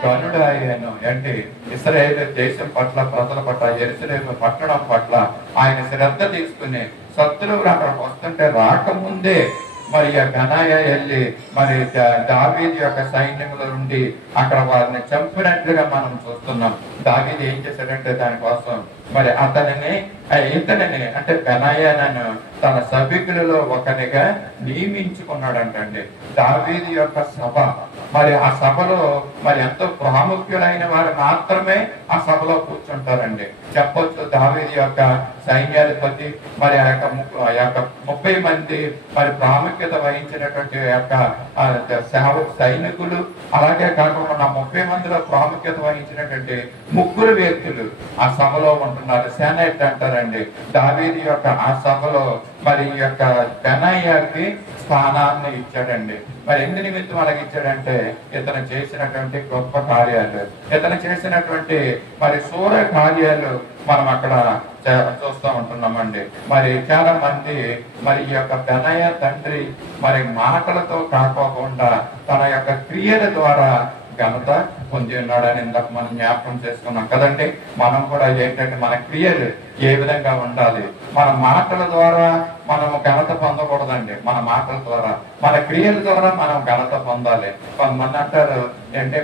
గనుడాయను. అంటే ఇశ్రాయేలు దేశం పట్ల, ప్రజల పట్ల, యెరూషలేము పట్టణం పట్ల ఆయన శ్రద్ధ తీసుకుని శత్రువులు అక్కడికి వస్తుంటే రాకముందే మరి ఆ బెనాయ వెళ్ళి మరి దావీదు యొక్క సైన్యంలో నుండి అక్కడ వారిని చంపినట్లుగా మనం చూస్తున్నాం. దావీదు ఏం చేశాడంటే దానికోసం మరి ఇతనిని అంటే బెనాయాను తన సభికులలో ఒకరిగా నియమించుకున్నాడంటండి. దావీదు యొక్క సభ, మరి ఆ సభలో మరి ఎంతో ప్రాముఖ్యులైన వారు మాత్రమే ఆ సభలో కూర్చుంటారండి. చెప్పొచ్చు దావీదు యొక్క సైన్యాధిపతి, మరి ఆ యొక్క 30 మంది మరి ప్రాముఖ్యత వహించినటువంటి సైనికులు, అలాగే కాకుండా 30 మందిలో ప్రాముఖ్యత వహించినటువంటి 3 వ్యక్తులు ఆ సభలో ఉంటున్నారు. సెనెట్ అంటారండి. దావీదు యొక్క ఆ సభలో మరి ఈ యొక్క బెనాయాకి స్థానాన్ని ఇచ్చాడండి. మరి ఎందు నిమిత్తం అలాగే ఇచ్చాడంటే ఇతను చేసినటువంటి గొప్ప కార్యాలు, ఇతను చేసినటువంటి మరి శూర కార్యాలు మనం అక్కడ చూస్తూ ఉంటున్నామండి. మరి చాలా మంది మరి ఈ యొక్క బెనాయ తండ్రి మరి మాటలతో కాకోకుండా తన యొక్క క్రియల ద్వారా ఘనత పొంది ఉన్నాడని ఇందాక మనం జ్ఞాపకం చేసుకున్నాం కదండి. మనం కూడా ఏంటంటే మన క్రియలు ఏ విధంగా ఉండాలి, మన మాటల ద్వారా మనము ఘనత పొందకూడదండి. మన మాటల ద్వారా, మన క్రియల ద్వారా మనం ఘనత పొందాలి. కొంతమంది అంటారు ఏంటంటే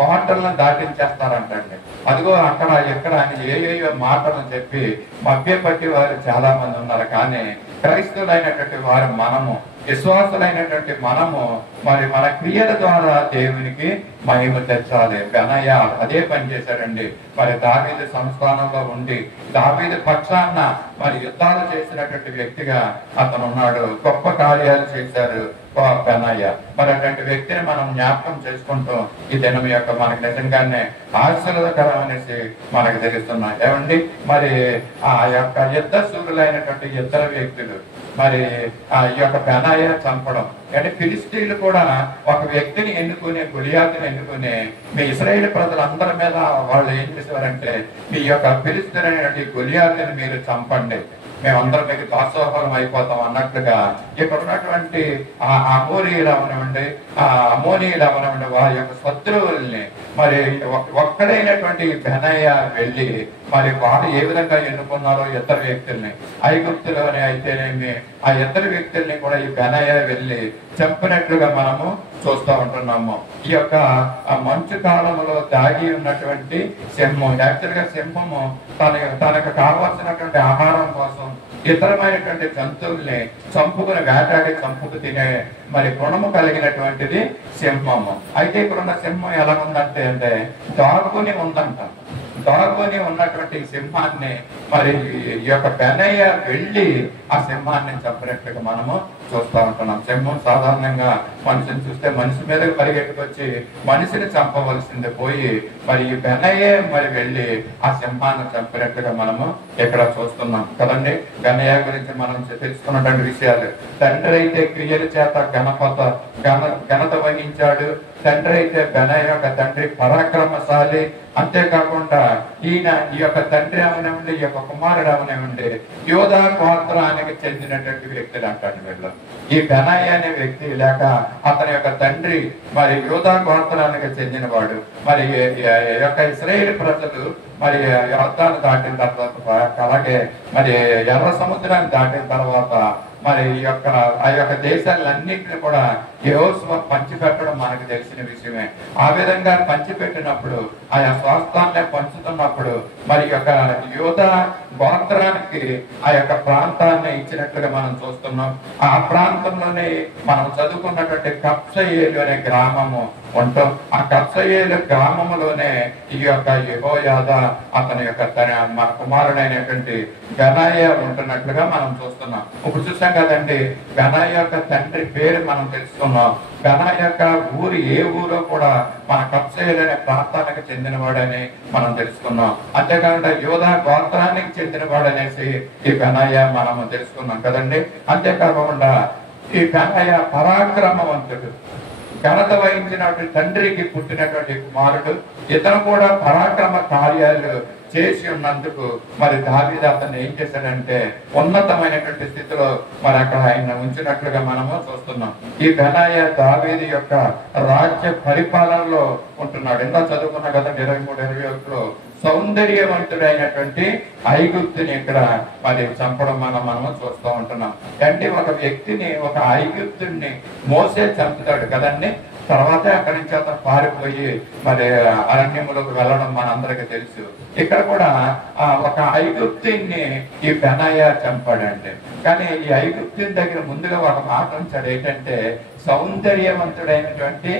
మాటలను దాటించేస్తారంటండి. అదిగో అక్కడ ఎక్కడ అని ఏయో మాటలను చెప్పి మభ్యపట్టి వారు చాలా మంది ఉన్నారు. కానీ క్రైస్తవులైనటువంటి వారు, మనము విశ్వాసులైనటువంటి మనము మరి మన క్రియల ద్వారా దేవునికి మహిమ తెచ్చాలి. బెనాయ అదే పని చేశాడండి. మరి దావీదు సంస్థానంలో ఉండి దావీదు పక్షాన మరి యుద్ధాలు చేసినటువంటి వ్యక్తిగా అతను ఉన్నాడు. గొప్ప కార్యాలు చేశారు బెనాయ. మరి అటువంటి వ్యక్తిని మనం జ్ఞాపకం చేసుకుంటూ ఈ దినం యొక్క మనకు నిజంగానే ఆశీర్వాదకరం అనేసి మనకు తెలుస్తున్నాయి. ఏమండి, మరి ఆ యొక్క యుద్ధ సూర్యులైనటువంటి ఇద్దరు వ్యక్తులు మరి ఈ యొక్క బెనాయ చంపడం అంటే ఫిలిస్తీన్లు కూడా ఒక వ్యక్తిని ఎన్నుకుని, గొలియాతుని ఎన్నుకుని మీ ఇశ్రాయేలు ప్రజలందరి మీద వాళ్ళు ఏం చేసేవారంటే మీ యొక్క ఫిలిస్తీన్ గొలియాతుని మీరు చంపండి, మేమందరం మీకు దాసోహరం అయిపోతాం అన్నట్లుగా ఇక్కడ ఉన్నటువంటి ఆ అమోనీయులు అవనివ్వండి వారి యొక్క శత్రువుల్ని మరి ఒక్కడైనటువంటి బెనాయ వెళ్ళి మరి వారు ఏ విధంగా ఎన్నుకున్నారో ఇద్దరు వ్యక్తుల్ని, ఐగుప్తులోనే అయితేనేమి ఆ ఇద్దరు వ్యక్తుల్ని కూడా ఈ బెనాయ వెళ్ళి చంపినట్లుగా మనము చూస్తూ ఉంటున్నాము. ఈ యొక్క మంచు కాలంలో దాగి ఉన్నటువంటి సింహం, యాక్చువల్ గా సింహము తనకు కావాల్సినటువంటి ఆహారం కోసం ఇతరమైనటువంటి జంతువుల్ని వేటాడి చంపుకు తినే మరి గుణము కలిగినటువంటిది సింహము. అయితే ఇక్కడున్న సింహం ఎలా ఉందంటే దాగుని ఉందంట. దాగుని ఉన్నటువంటి సింహాన్ని మరి ఈ యొక్క బెనాయ వెళ్ళి ఆ సింహాన్ని చంపినట్లుగా మనము చూస్తూ ఉంటున్నాం. సింహం సాధారణంగా మనిషిని చూస్తే మనిషి మీదకి పరిగెట్టుకొచ్చి మనిషిని చంపవలసింది పోయి మరి ఈ బెనాయ మరి వెళ్ళి ఆ సింహాన్ని చంపినట్లుగా మనము ఇక్కడ చూస్తున్నాం కదండి. బెనాయ గురించి మనం తెలుసుకున్నటువంటి విషయాలు, తండ్రి అయితే క్రియల చేత ఘనత వహించాడు. తండ్రి అయితే బెనాయ యొక్క తండ్రి పరాక్రమశాలి. అంతేకాకుండా ఈ యొక్క తండ్రి అవనివ్వండి, ఈ యొక్క కుమారుడు అవనివ్వండి యోధా గోత్రానికి చెందినటువంటి వ్యక్తులు అంటాడు వీళ్ళు. ఈ బెనాయ అనే వ్యక్తి లేక అతని యొక్క తండ్రి మరి యోధా గోత్రానికి చెందినవాడు. మరి యొక్క ఇశ్రాయేలు ప్రజలు మరి యోర్దాను దాటిన తర్వాత, అలాగే మరి ఎర్ర సముద్రాన్ని దాటిన తర్వాత మరి ఆ యొక్క దేశాలన్నింటినీ కూడా యెహోషువ పంచిపెట్టడం మనకు తెలిసిన విషయమే. ఆ విధంగా పంచిపెట్టినప్పుడు ఆయా స్వాస్థాన్ని పంచుతున్నప్పుడు మరి యొక్క యోధా గోత్రానికి ఆ యొక్క ప్రాంతాన్ని ఇచ్చినట్లుగా మనం చూస్తున్నాం. ఆ ప్రాంతంలోనే మనం చదువుకున్నటువంటి కప్సయేలు అనే గ్రామము ఉంటాం. ఆ కప్సయేలు గ్రామంలోనే ఈ యొక్క యెహోయాదా అతని యొక్క మన కుమారుడైనటువంటి బెనాయ ఉంటున్నట్లుగా మనం చూస్తున్నాం. ఇప్పుడు చూసాం కదండి, బెనాయ యొక్క తండ్రి పేరు మనం తెలుసుకున్నాం. బెనాయ యొక్క ఊరు ఏ ఊరో కూడా మన కప్సయేలు అనే ప్రాంతానికి చెందినవాడని మనం తెలుసుకున్నాం. అంతేకాకుండా యోధా గోత్రానికి చెందినవాడు అనేసి ఈ బెనాయ మనం తెలుసుకున్నాం కదండి. అంతేకాకుండా ఈ బెనాయ పరాక్రమవంతుడు, ఘనత వహించినటువంటి తండ్రికి పుట్టినటువంటి కుమారుడు. ఇతను కూడా పరాక్రమ కార్యాలు చేసి ఉన్నందుకు మరి దావీదు అతన్ని ఏం చేశాడంటే ఉన్నతమైనటువంటి స్థితిలో మరి అక్కడ ఆయన ఉంచినట్లుగా మనము చూస్తున్నాం. ఈ బెనాయ దావీదు యొక్క రాజ్య పరిపాలనలో ఉంటున్నాడు. ఎంత చదువుకున్నా కదా 23-21లో సౌందర్యవంతుడైనటువంటి ఐగుప్తుని ఇక్కడ మరి చంపడం మనము చూస్తూ ఉంటున్నాం. అంటే ఒక వ్యక్తిని, ఒక ఐగుప్తుడిని మోసే చంపుతాడు కదండి. తర్వాతే అక్కడి నుంచి అతను పారిపోయి మరి అరణ్యములకు వెళ్ళడం మనందరికీ తెలుసు. ఇక్కడ కూడా ఒక ఐగుప్తుని ఈ బెనాయా చంపాడండి. కానీ ఈ ఐగుప్తుని దగ్గర ముందుగా ఒక మాట ఉంచాడు, ఏంటంటే సౌందర్యవంతుడైనటువంటి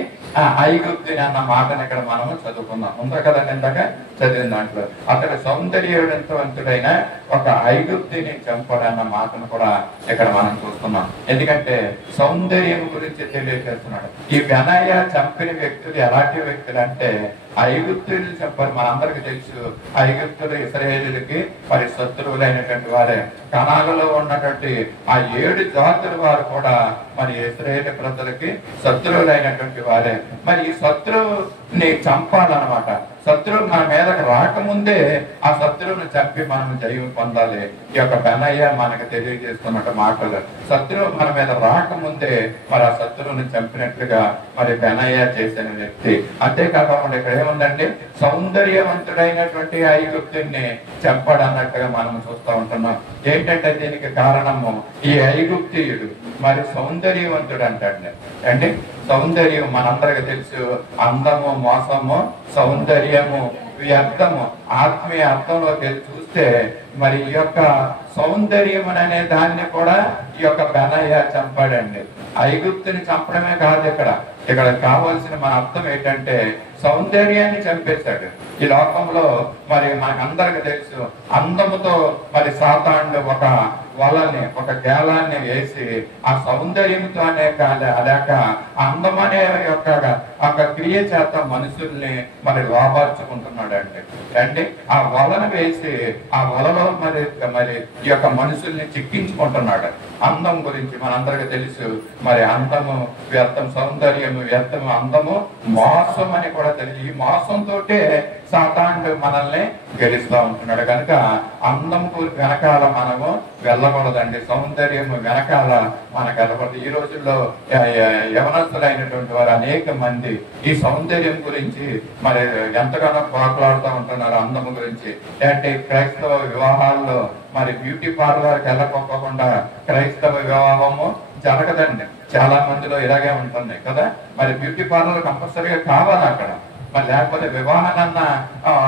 ఐగుప్తుని అన్న మాటను ఇక్కడ మనము చదువుకుందాం. ఉందా కదండి ఇందాక చదివిన దాంట్లో. అతడు సౌందర్యవంతుడైన ఒక ఐగుప్తుని చంపాడన్న మాటను కూడా ఇక్కడ మనం చూస్తున్నాం. ఎందుకంటే సౌందర్యం గురించి తెలియజేస్తున్నాడు. ఈ బెనాయా చంపిన వ్యక్తులు ఎలాంటి వ్యక్తులు అంటే ఐగుప్తులు చంపారు. మనందరికి తెలుసు, ఐగుప్తులు ఇశ్రాయేలుకి మరి శత్రువులైనటువంటి వారే. కనాలలో ఉన్నటువంటి ఆ 7 జాతుల వారు కూడా మరి ఇశ్రాయేలు ప్రజలకి శత్రువులైనటువంటి వారే. మరి ఈ శత్రువుని చంపాలన్నమాట. శత్రువు మన మీదకి రాకముందే ఆ శత్రువుని చంపి మనం జయం పొందాలి. ఈ యొక్క బెనాయా మనకు తెలియజేస్తున్నట్టు మాటలు. శత్రువు మన మీద రాకముందే మరి ఆ శత్రువుని చంపినట్లుగా మరి బెనాయా చేసిన వ్యక్తి. అంతేకాకుండా ఇక్కడ ఏముందంటే సౌందర్యవంతుడైనటువంటి ఐగుప్తుని చంపాడన్నట్టుగా మనం చూస్తూ ఉంటున్నాం. ఏంటంటే దీనికి కారణము ఈ ఐగుప్తీయుడు మరి సౌందర్యవంతుడు అంటే సౌందర్యం మనందరికి తెలుసు. అందము, మోసము, సౌందర్యము, వ్యర్థము. ఆత్మీయ అర్థంలో చూస్తే మరి ఈ యొక్క సౌందర్యం అనే దాన్ని కూడా ఈ యొక్క బెనాయా చంపాడండి. ఐగుప్తుని చంపడమే కాదు, ఇక్కడ కావాల్సిన మన అర్థం ఏంటంటే సౌందర్యాన్ని చంపేశాడు. ఈ లోకంలో మరి మనకందరికి తెలుసు, అందముతో మరి సాతానుడు ఒక వలని, ఒక గేలాన్ని వేసి ఆ సౌందర్యంతో అనే లేక అందమనే యొక్క క్రియ చేత మనుషుల్ని మరి లోపరుచుకుంటున్నాడు అంటే ఆ వలను వేసి ఆ వలలో మరి ఈ యొక్క మనుషుల్ని చిక్కించుకుంటున్నాడు. అందం గురించి మనందరికీ తెలుసు. మరి అందము వ్యర్థం, సౌందర్యము వ్యర్థము, అందము మోసం అని కూడా తెలుసు. ఈ మోసంతో సాతానుడు మనల్ని గెలుస్తూ ఉంటున్నాడు. కనుక అందము వెనకాల మనము వెళ్ళకూడదండి. సౌందర్యము వెనకాల మనకు వెళ్ళకూడదు. ఈ రోజుల్లో యవనస్తులైనటువంటి వారు అనేక మంది ఈ సౌందర్యం గురించి మరి ఎంతగానో పోట్లాడుతూ ఉంటున్నారు. అందము గురించి అంటే క్రైస్తవ వివాహాల్లో మరి బ్యూటీ పార్లర్కి వెళ్ళకపోకుండా క్రైస్తవ వివాహము జరగదండి. చాలా మందిలో ఇలాగే ఉంటుంది కదా. మరి బ్యూటీ పార్లర్ కంపల్సరీగా కావాలి అక్కడ. మరి లేకపోతే వివాహాన్న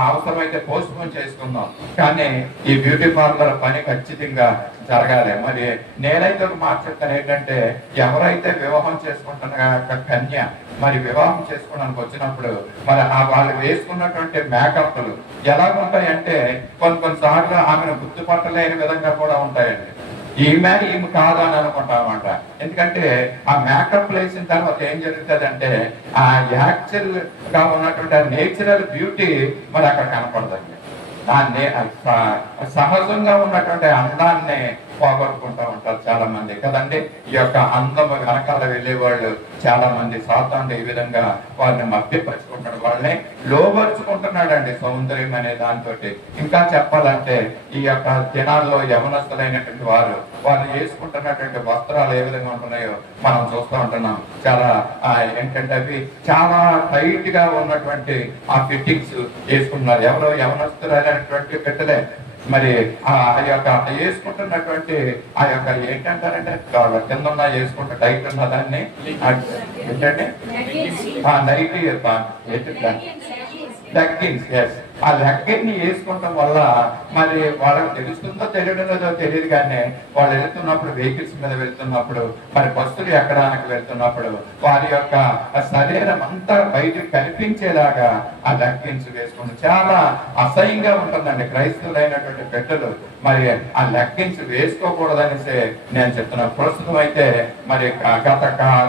అవసరమైతే పోస్ట్ పోన్ చేసుకుందాం, కానీ ఈ బ్యూటీ పార్లర్ పని ఖచ్చితంగా జరగాలి. మరి నేనైతే ఒక మాట చెప్తాను ఏంటంటే, ఎవరైతే వివాహం చేసుకుంటున్న కన్య మరి వివాహం చేసుకోవడానికి వచ్చినప్పుడు మరి వాళ్ళు వేసుకున్నటువంటి మేకప్లు ఎలాగుంటాయంటే కొన్నిసార్లు ఆమెను గుర్తుపట్టలేని విధంగా కూడా ఉంటాయండి. ఈమె కాదు అని అనుకుంటామంట. ఎందుకంటే ఆ మేకప్ వేసిన తర్వాత ఏం జరుగుతుంది అంటే ఆ యాక్చువల్ గా ఉన్నటువంటి నేచురల్ బ్యూటీ మరి అక్కడ కనపడదండి. దాన్ని సహజంగా ఉన్నటువంటి అందాన్ని పోగొట్టుకుంటూ ఉంటారు చాలా మంది కదండి. ఈ యొక్క అందం వెనకాల వెళ్ళేవాళ్ళు చాలా మంది సాతానుడు ఈ విధంగా వారిని మభ్యపరుచుకుంటున్నాడు, వాళ్ళని లోపరుచుకుంటున్నాడు అండి సౌందర్యం అనే దాంతో. ఇంకా చెప్పాలంటే ఈ యొక్క దినాల్లో యవనస్తులైనటువంటి వారు వేసుకుంటున్నటువంటి వస్త్రాలు ఏ విధంగా ఉంటున్నాయో మనం చూస్తూ ఉంటున్నాం. చాలా ఏంటంటే అవి చాలా టైట్ గా ఉన్నటువంటి ఆ ఫిట్టింగ్స్ వేసుకుంటున్నారు. ఎవరో యవనస్తులైనటువంటి పెట్టలే మరి ఆ యొక్క వేసుకుంటున్నటువంటి ఆ యొక్క ఏంటంటారంటే కింద ఉన్న వేసుకుంటే టైట్ ఉన్న దాన్ని ఏంటంటే నైట్ లెగ్గిన్స్. ఆ లెగ్గిన్ వేసుకోవటం వల్ల మరి వాళ్ళకి తెలుస్తుందో తెలియదో తెలియదు, కానీ వాళ్ళు వెళ్తున్నప్పుడు వెహికల్స్ మీద వెళ్తున్నప్పుడు మరి బస్సులు ఎక్కడానికి వెళ్తున్నప్పుడు వారి యొక్క శరీరం అంతా బయటకు కనిపించేలాగా ఆ లెగ్గిన్స్ వేసుకుంటారు. చాలా అసహ్యంగా ఉంటుందండి. క్రైస్తవులైనటువంటి బిడ్డలు మరి ఆ లెగ్గిన్స్ వేసుకోకూడదనేసి నేను చెప్తున్నా. ప్రస్తుతం అయితే మరి గత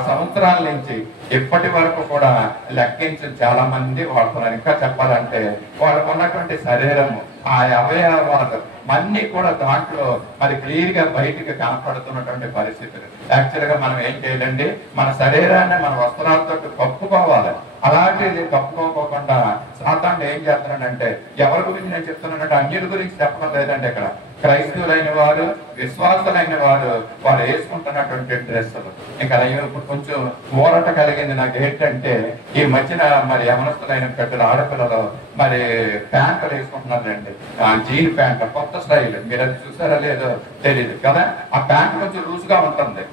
సంవత్సరాల నుంచి ఇప్పటి వరకు కూడా లెగ్గిన్స్ చాలా మంది వాడుతున్నారు. ఇంకా చెప్పాలంటే వాళ్ళకు ఉన్నటువంటి శరీరము ఆ అవయవాలు అన్ని కూడా దాంట్లో మరి క్లియర్ గా బయటికి కనపడుతున్నటువంటి పరిస్థితులు. యాక్చువల్ గా మనం ఏం చేయాలండి, మన శరీరాన్ని మన వస్త్రాలతో కప్పుకోవాలి. అలాంటిది కప్పుకోకుండా సాతానుడు ఏం చేస్తున్నాడంటే, ఎవరి గురించి నేను చెప్తున్నానంటే అన్యుల గురించి చెప్పడం లేదండి. ఇక్కడ క్రైస్తవులైన వారు విశ్వాసులైన వారు వేసుకుంటున్నటువంటి డ్రెస్సులు. ఇంకా ఇప్పుడు కొంచెం ఊరట కలిగింది నాకు ఏంటంటే, ఈ మధ్యన మరి యవనస్తులైన పెద్దలు ఆడపిల్లలు మరి ప్యాంట్లు వేసుకుంటున్నారండి. జీన్ ప్యాంట్ కొత్త స్టైల్, మీరు అది చూసారా లేదో తెలియదు కదా. ఆ ప్యాంట్ కొంచెం లూజ్ గా ఉంటుంది.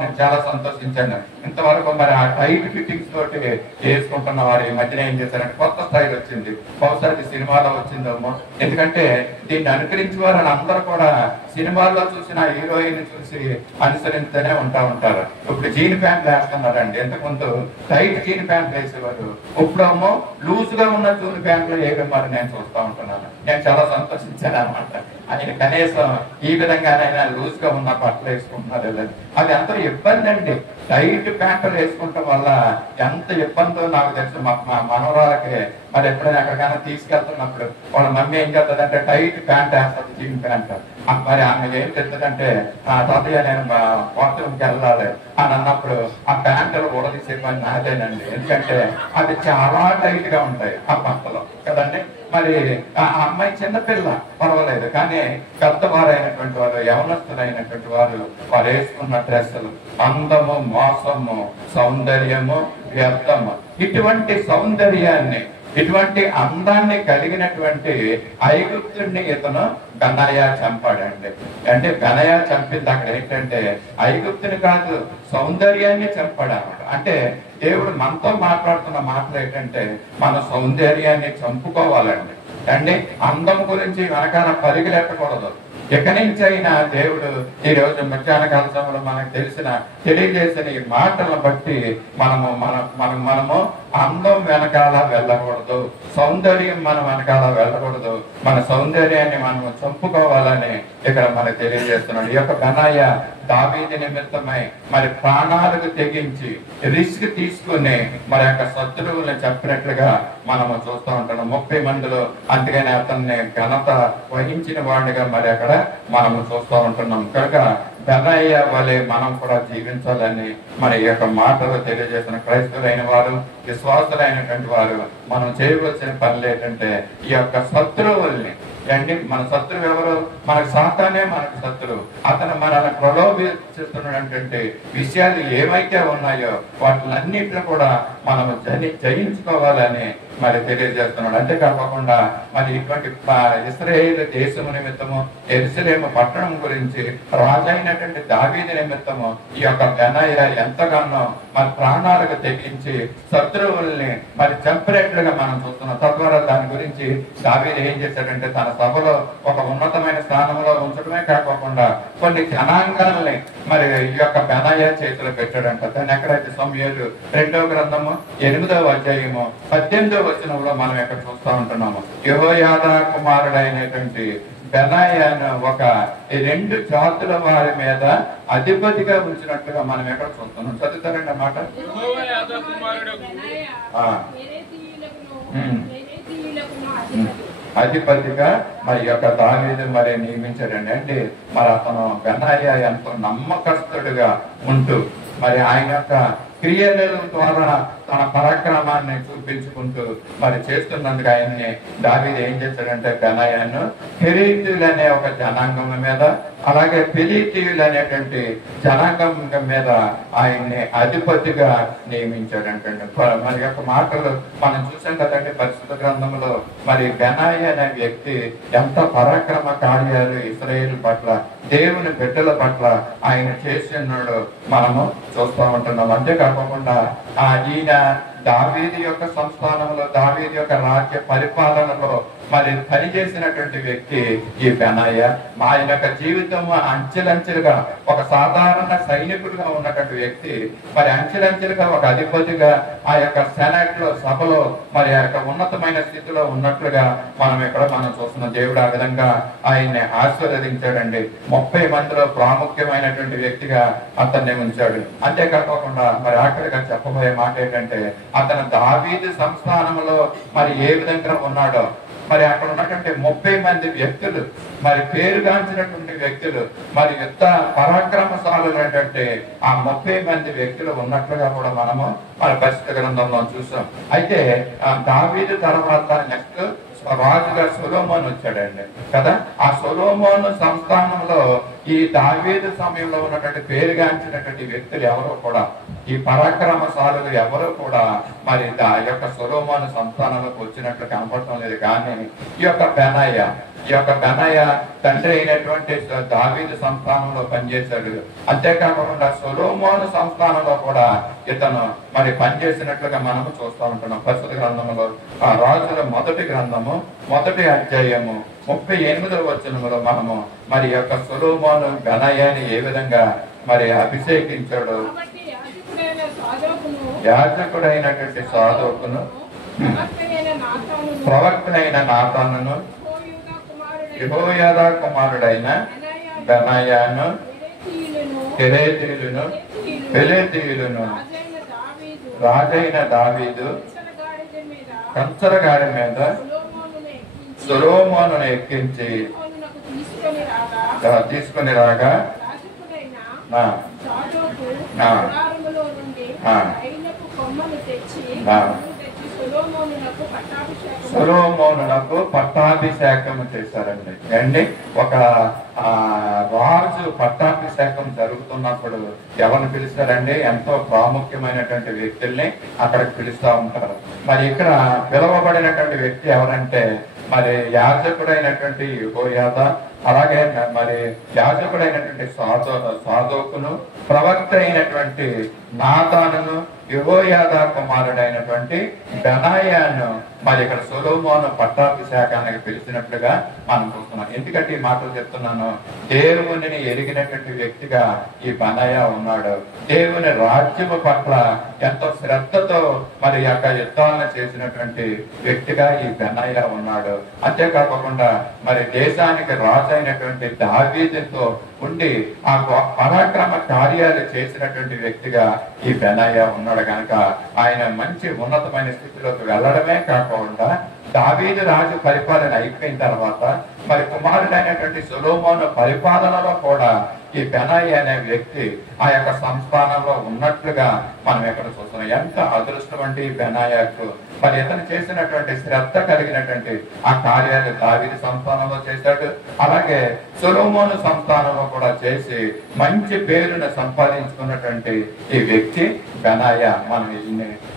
నేను చాలా సంతోషించాను. ఇంతవరకు మరి ఆ టైట్ ఫిట్టింగ్స్ తోటి వేసుకుంటున్న వారు ఈ మధ్యన ఏం చేశారంటే కొత్త స్టైల్ వచ్చింది. బహుశా సినిమాలో వచ్చిందేమో. ఎందుకంటే దీన్ని అనుకరించి వారు అందరూ కూడా సినిమాల్లో చూసిన హీరోయిన్ చూసి అనుసరిస్తూనే ఉంటారు. ఇప్పుడు జీన్ ప్యాంట్ వేస్తున్నారండి. ఇంతకుముందు టైట్ జీన్ ప్యాంట్ వేసేవారు, ఇప్పుడేమో లూజ్ గా ఉన్న జీన్ ప్యాంట్లు వేయడం మరి నేను చూస్తూ ఉంటున్నాను. నేను చాలా సంతోషించాను అనమాట. ఆయన కనీసం ఈ విధంగానైనా లూజ్ గా ఉన్న బట్టలు వేసుకుంటున్నారు. అది ఎంతో ఇబ్బంది అండి. టైట్ ప్యాంట్లు వేసుకుంటాం వల్ల ఎంత ఇబ్బందో నాకు తెలుసు. మా మనవరాలకి మరి ఎప్పుడైనా ఎక్కడికైనా తీసుకెళ్తున్నప్పుడు వాళ్ళ మమ్మీ ఏం చేస్తుందంటే టైట్ ప్యాంట్ వేస్తుంది, జీన్ ప్యాంట్. మరి ఆమె ఏం చెప్తుందంటే, తాతయ్య నేను బాత్రూమ్కి వెళ్ళాలి అని అన్నప్పుడు ఆ ప్యాంటులు ఊడదీసే పని నాదేనండి. ఎందుకంటే అది చాలా టైట్ గా ఉంటాయి ఆ బట్టలు కదండి. మరి ఆ అమ్మాయి చిన్నపిల్ల పర్వాలేదు, కానీ పెద్దవారైనటువంటి వారు, యవనస్తులైనటువంటి వారు వేసుకున్న డ్రెస్సులు అందము, మోసము, సౌందర్యము, వ్యర్థము. ఇటువంటి సౌందర్యాన్ని, ఇటువంటి అందాన్ని కలిగినటువంటి ఐగుప్తుడిని ఇతను బెనాయా చంపాడండి. అంటే బెనాయా చంపింది అక్కడ ఏంటంటే ఐగుప్తుని కాదు, సౌందర్యాన్ని చంపాడు అన్నమాట. అంటే దేవుడు మనతో మాట్లాడుతున్న మాటలు ఏంటంటే మన సౌందర్యాన్ని చంపుకోవాలండి. అంటే అందం గురించి వెనకాల పరిగెలెట్టకూడదు. ఎక్కడి నుంచి అయినా దేవుడు ఈ రోజు మధ్యాహ్న కాల సమయంలో మనకు తెలియజేసిన ఈ మాటలను బట్టి మనము అందం వెనకాల వెళ్ళకూడదు, సౌందర్యం మనం వెనకాల వెళ్ళకూడదు. మన సౌందర్యాన్ని మనం చంపుకోవాలని ఇక్కడ మనకు తెలియజేస్తున్నాడు. ఈ యొక్క బెనాయా దావీదు నిమిత్తమై మరి ప్రాణాలకు తెగించి రిస్క్ తీసుకుని మరి యొక్క శత్రువుల్ని చెప్పినట్లుగా మనము చూస్తూ ఉంటున్నాం. 30 మందిలో అందుకని అతన్ని ఘనత వహించిన వాడిగా మరి అక్కడ మనము చూస్తూ ఉంటున్నాం. కనుక బెనాయా వలె మనం కూడా జీవించాలని మరి ఈ యొక్క మాటలు తెలియజేసిన క్రైస్తవులైన వారు, విశ్వాసులైనటువంటి వారు మనం చేయవలసిన పనులు ఏంటంటే ఈ యొక్క శత్రువుల్ని మన శత్రువు ఎవరు? మనకు సాతానే మనకు శత్రువు. అతను మనల్ని ప్రలోభిస్తున్నటువంటి విషయాలు ఏమైతే ఉన్నాయో వాటిలన్నింటిని కూడా మనము జయించుకోవాలని మరి తెలియజేస్తున్నాడు. అంతేకాకుండా మరి ఇటువంటి ఇశ్రాయేలు దేశము నిమిత్తము, యెరూషలేము పట్టణం గురించి రాజైనటువంటి దావీదు నిమిత్తము ఈ యొక్క బెనాయా ఎంతగానో మరి ప్రాణాలకు తెగించి శత్రువుల్ని మరి చంపినట్లుగా మనం చూస్తున్నాం. తద్వారా దాని గురించి దావీదు ఏం చేశాడంటే తన సభలో ఒక ఉన్నతమైన స్థానంలో ఉంచడమే కాకుండా కొన్ని జనాంగాల్ని మరి ఈ యొక్క బెనాయా చేతిలో పెట్టాడంట. దాన్ని ఎక్కడైతే సమూయేలు 2వ గ్రంథము 8వ అధ్యాయము 18వ వచనంలో మనం ఎక్కడ చూస్తూ ఉంటున్నాము. యెహోయాదా కుమారుడైనటువంటి బెనాయాను ఒక 2 జాతుల వారి మీద అధిపతిగా ఉంచినట్టుగా మనం ఎక్కడ చూస్తున్నాం. చదువుతారండి అన్నమాట. అధిపతిగా మరి యొక్క దావీదు మరి నియమించాడండి. అంటే మరి అతను బెనాయా ఎంతో నమ్మకస్తుడుగా ఉంటూ మరి ఆయన యొక్క క్రియల ద్వారా తన పరాక్రమాన్ని చూపించుకుంటూ మరి చేస్తున్నందుకు ఆయన్ని దావీదు ఏం చేశాడంటే బెనాయాను హెరీతీయులు అనే ఒక జనాంగం మీద, అలాగే పెలీతీయులు అనేటువంటి జనాంగం మీద ఆయన్ని అధిపతిగా నియమించాడంటే. మరి యొక్క మాటలు మనం చూసాం కదండి పరిశుద్ధ గ్రంథంలో. మరి బెనాయా అనే వ్యక్తి ఎంత పరాక్రమ కార్యాలు ఇశ్రాయేలు పట్ల, దేవుని బిడ్డల పట్ల ఆయన చేస్తున్నాడు మనము చూస్తూ ఉంటున్నాం. అంతేకాకుండా ఈయన దావీదు యొక్క సంస్థానంలో, దావీదు యొక్క రాజ్య పరిపాలనలో మరి పనిచేసినటువంటి వ్యక్తి ఈ బెనాయా. ఆయన యొక్క జీవితం అంచెలంచెలుగా ఒక సాధారణ సైనికుడిగా ఉన్నటువంటి వ్యక్తి మరి అంచెలంచెలుగా ఒక అధిపతిగా ఆ యొక్క సెనెట్ లో, సభలో మరి ఆ యొక్క ఉన్నతమైన స్థితిలో ఉన్నట్లుగా మనం చూస్తున్నాం. దేవుడు ఆ విధంగా ఆయన్ని ఆశీర్వదించాడండి. 30 మందిలో ప్రాముఖ్యమైనటువంటి వ్యక్తిగా అతన్ని ఉంచాడు. అంతేకాకుండా మరి ఆఖరిగా చెప్పబోయే మాట ఏంటంటే అతను దావీదు సంస్థానంలో మరి ఏ విధంగా ఉన్నాడో మరి అక్కడ ఉన్నటువంటి 30 మంది వ్యక్తులు మరి పేరుగాంచినటువంటి వ్యక్తులు మరి యుద్ధ పరాక్రమశాలులు అంటే ఆ 30 మంది వ్యక్తులు ఉన్నట్లుగా కూడా మనము మరి పరిశుద్ధ గ్రంథంలో చూసాం. అయితే దావీదు తర్వాత నెక్స్ట్ రాజుగా సొలొమోను వచ్చాడండి కదా. ఆ సొలొమోను సంస్థానంలో ఈ దావీదు సమయంలో ఉన్నటువంటి పేరుగాంచినటువంటి వ్యక్తులు ఎవరు కూడా, ఈ పరాక్రమశాలులు ఎవరు కూడా మరి ఆ యొక్క సొలొమోను సంతానంలోకి వచ్చినట్లు కనపడటం లేదు. కానీ ఈ యొక్క బెనాయ తండ్రి అయినటువంటి దావీదు సంస్థానంలో పనిచేశాడు. అంతేకాకుండా సొలొమోను సంస్థానంలో కూడా ఇతను మరి పనిచేసినట్లుగా మనము చూస్తూ ఉంటున్నాం. పరిశుద్ధ గ్రంథంలో రాజుల మొదటి గ్రంథము 1వ అధ్యాయము 38వ వచనములో మనము మరి యొక్క సొలొమోను బెనాయాని ఏ విధంగా మరి అభిషేకించాడు. యాజకుడైనటువంటి సాదోకును ప్రవక్తనైన నాతానును యెహోయాదా కుమారుడైన బెనాయాను కెరేతీయులను పెలేతీయులను రాజైన దావీదు కంచరగాడి మీద సొలొమోనును ఎక్కించి తీసుకుని రాగా సొలొమోనునకు పట్టాభిషేకం చేశారండి. అండి ఒక రాజు పట్టాభిషేకం జరుగుతున్నప్పుడు ఎవరిని పిలుస్తారండి? ఎంతో ప్రాముఖ్యమైనటువంటి వ్యక్తుల్ని అక్కడికి పిలుస్తూ ఉంటారు. మరి ఇక్కడ పిలువబడినటువంటి వ్యక్తి ఎవరంటే మరి యాజకుడైనటువంటి యెహోయాదా, అలాగే మరి యాజకుడైనటువంటి సాదోకును, ప్రవక్త అయినటువంటి నాతానును, యెహోయాదా కుమారుడైనటువంటి బెనాయాను మరి ఇక్కడ సొలొమోను పట్టాభిషేకానికి పిలిచినట్లుగా మనం చూస్తున్నాం. ఎందుకంటే ఈ మాటలు చెప్తున్నాను, దేవునిని ఎరిగినటువంటి వ్యక్తిగా ఈ బెనాయా ఉన్నాడు. దేవుని రాజ్యము పట్ల ఎంతో శ్రద్ధతో మరి యొక్క యుద్ధాలను చేసినటువంటి వ్యక్తిగా ఈ బెనాయా ఉన్నాడు. అంతేకాకుండా మరి దేశానికి రాజు అయినటువంటి దావీదుతో ఉండి ఆ పరాక్రమ కార్యాలు చేసినటువంటి వ్యక్తిగా ఈ బెనాయా ఉన్నాడు. కనుక ఆయన మంచి ఉన్నతమైన స్థితిలోకి వెళ్ళడమే కాకుండా దావీదు రాజు పరిపాలన అయిపోయిన తర్వాత మరి కుమారుడైనటువంటి సొలొమోను పరిపాలనలో కూడా ఈ బెనాయా అనే వ్యక్తి ఆ యొక్క సంస్థానంలో ఉన్నట్లుగా మనం ఇక్కడ చూస్తున్నాం. ఎంత అదృష్టం అంటే ఈ బెనాయాకు మరి ఇతను చేసినటువంటి శ్రద్ధ కలిగినటువంటి ఆ కార్యాలు దావీదు సంస్థానంలో చేశాడు. అలాగే సొలొమోను సంస్థానంలో కూడా చేసి మంచి పేరును సంపాదించుకున్నటువంటి ఈ వ్యక్తి బెనాయా. మనం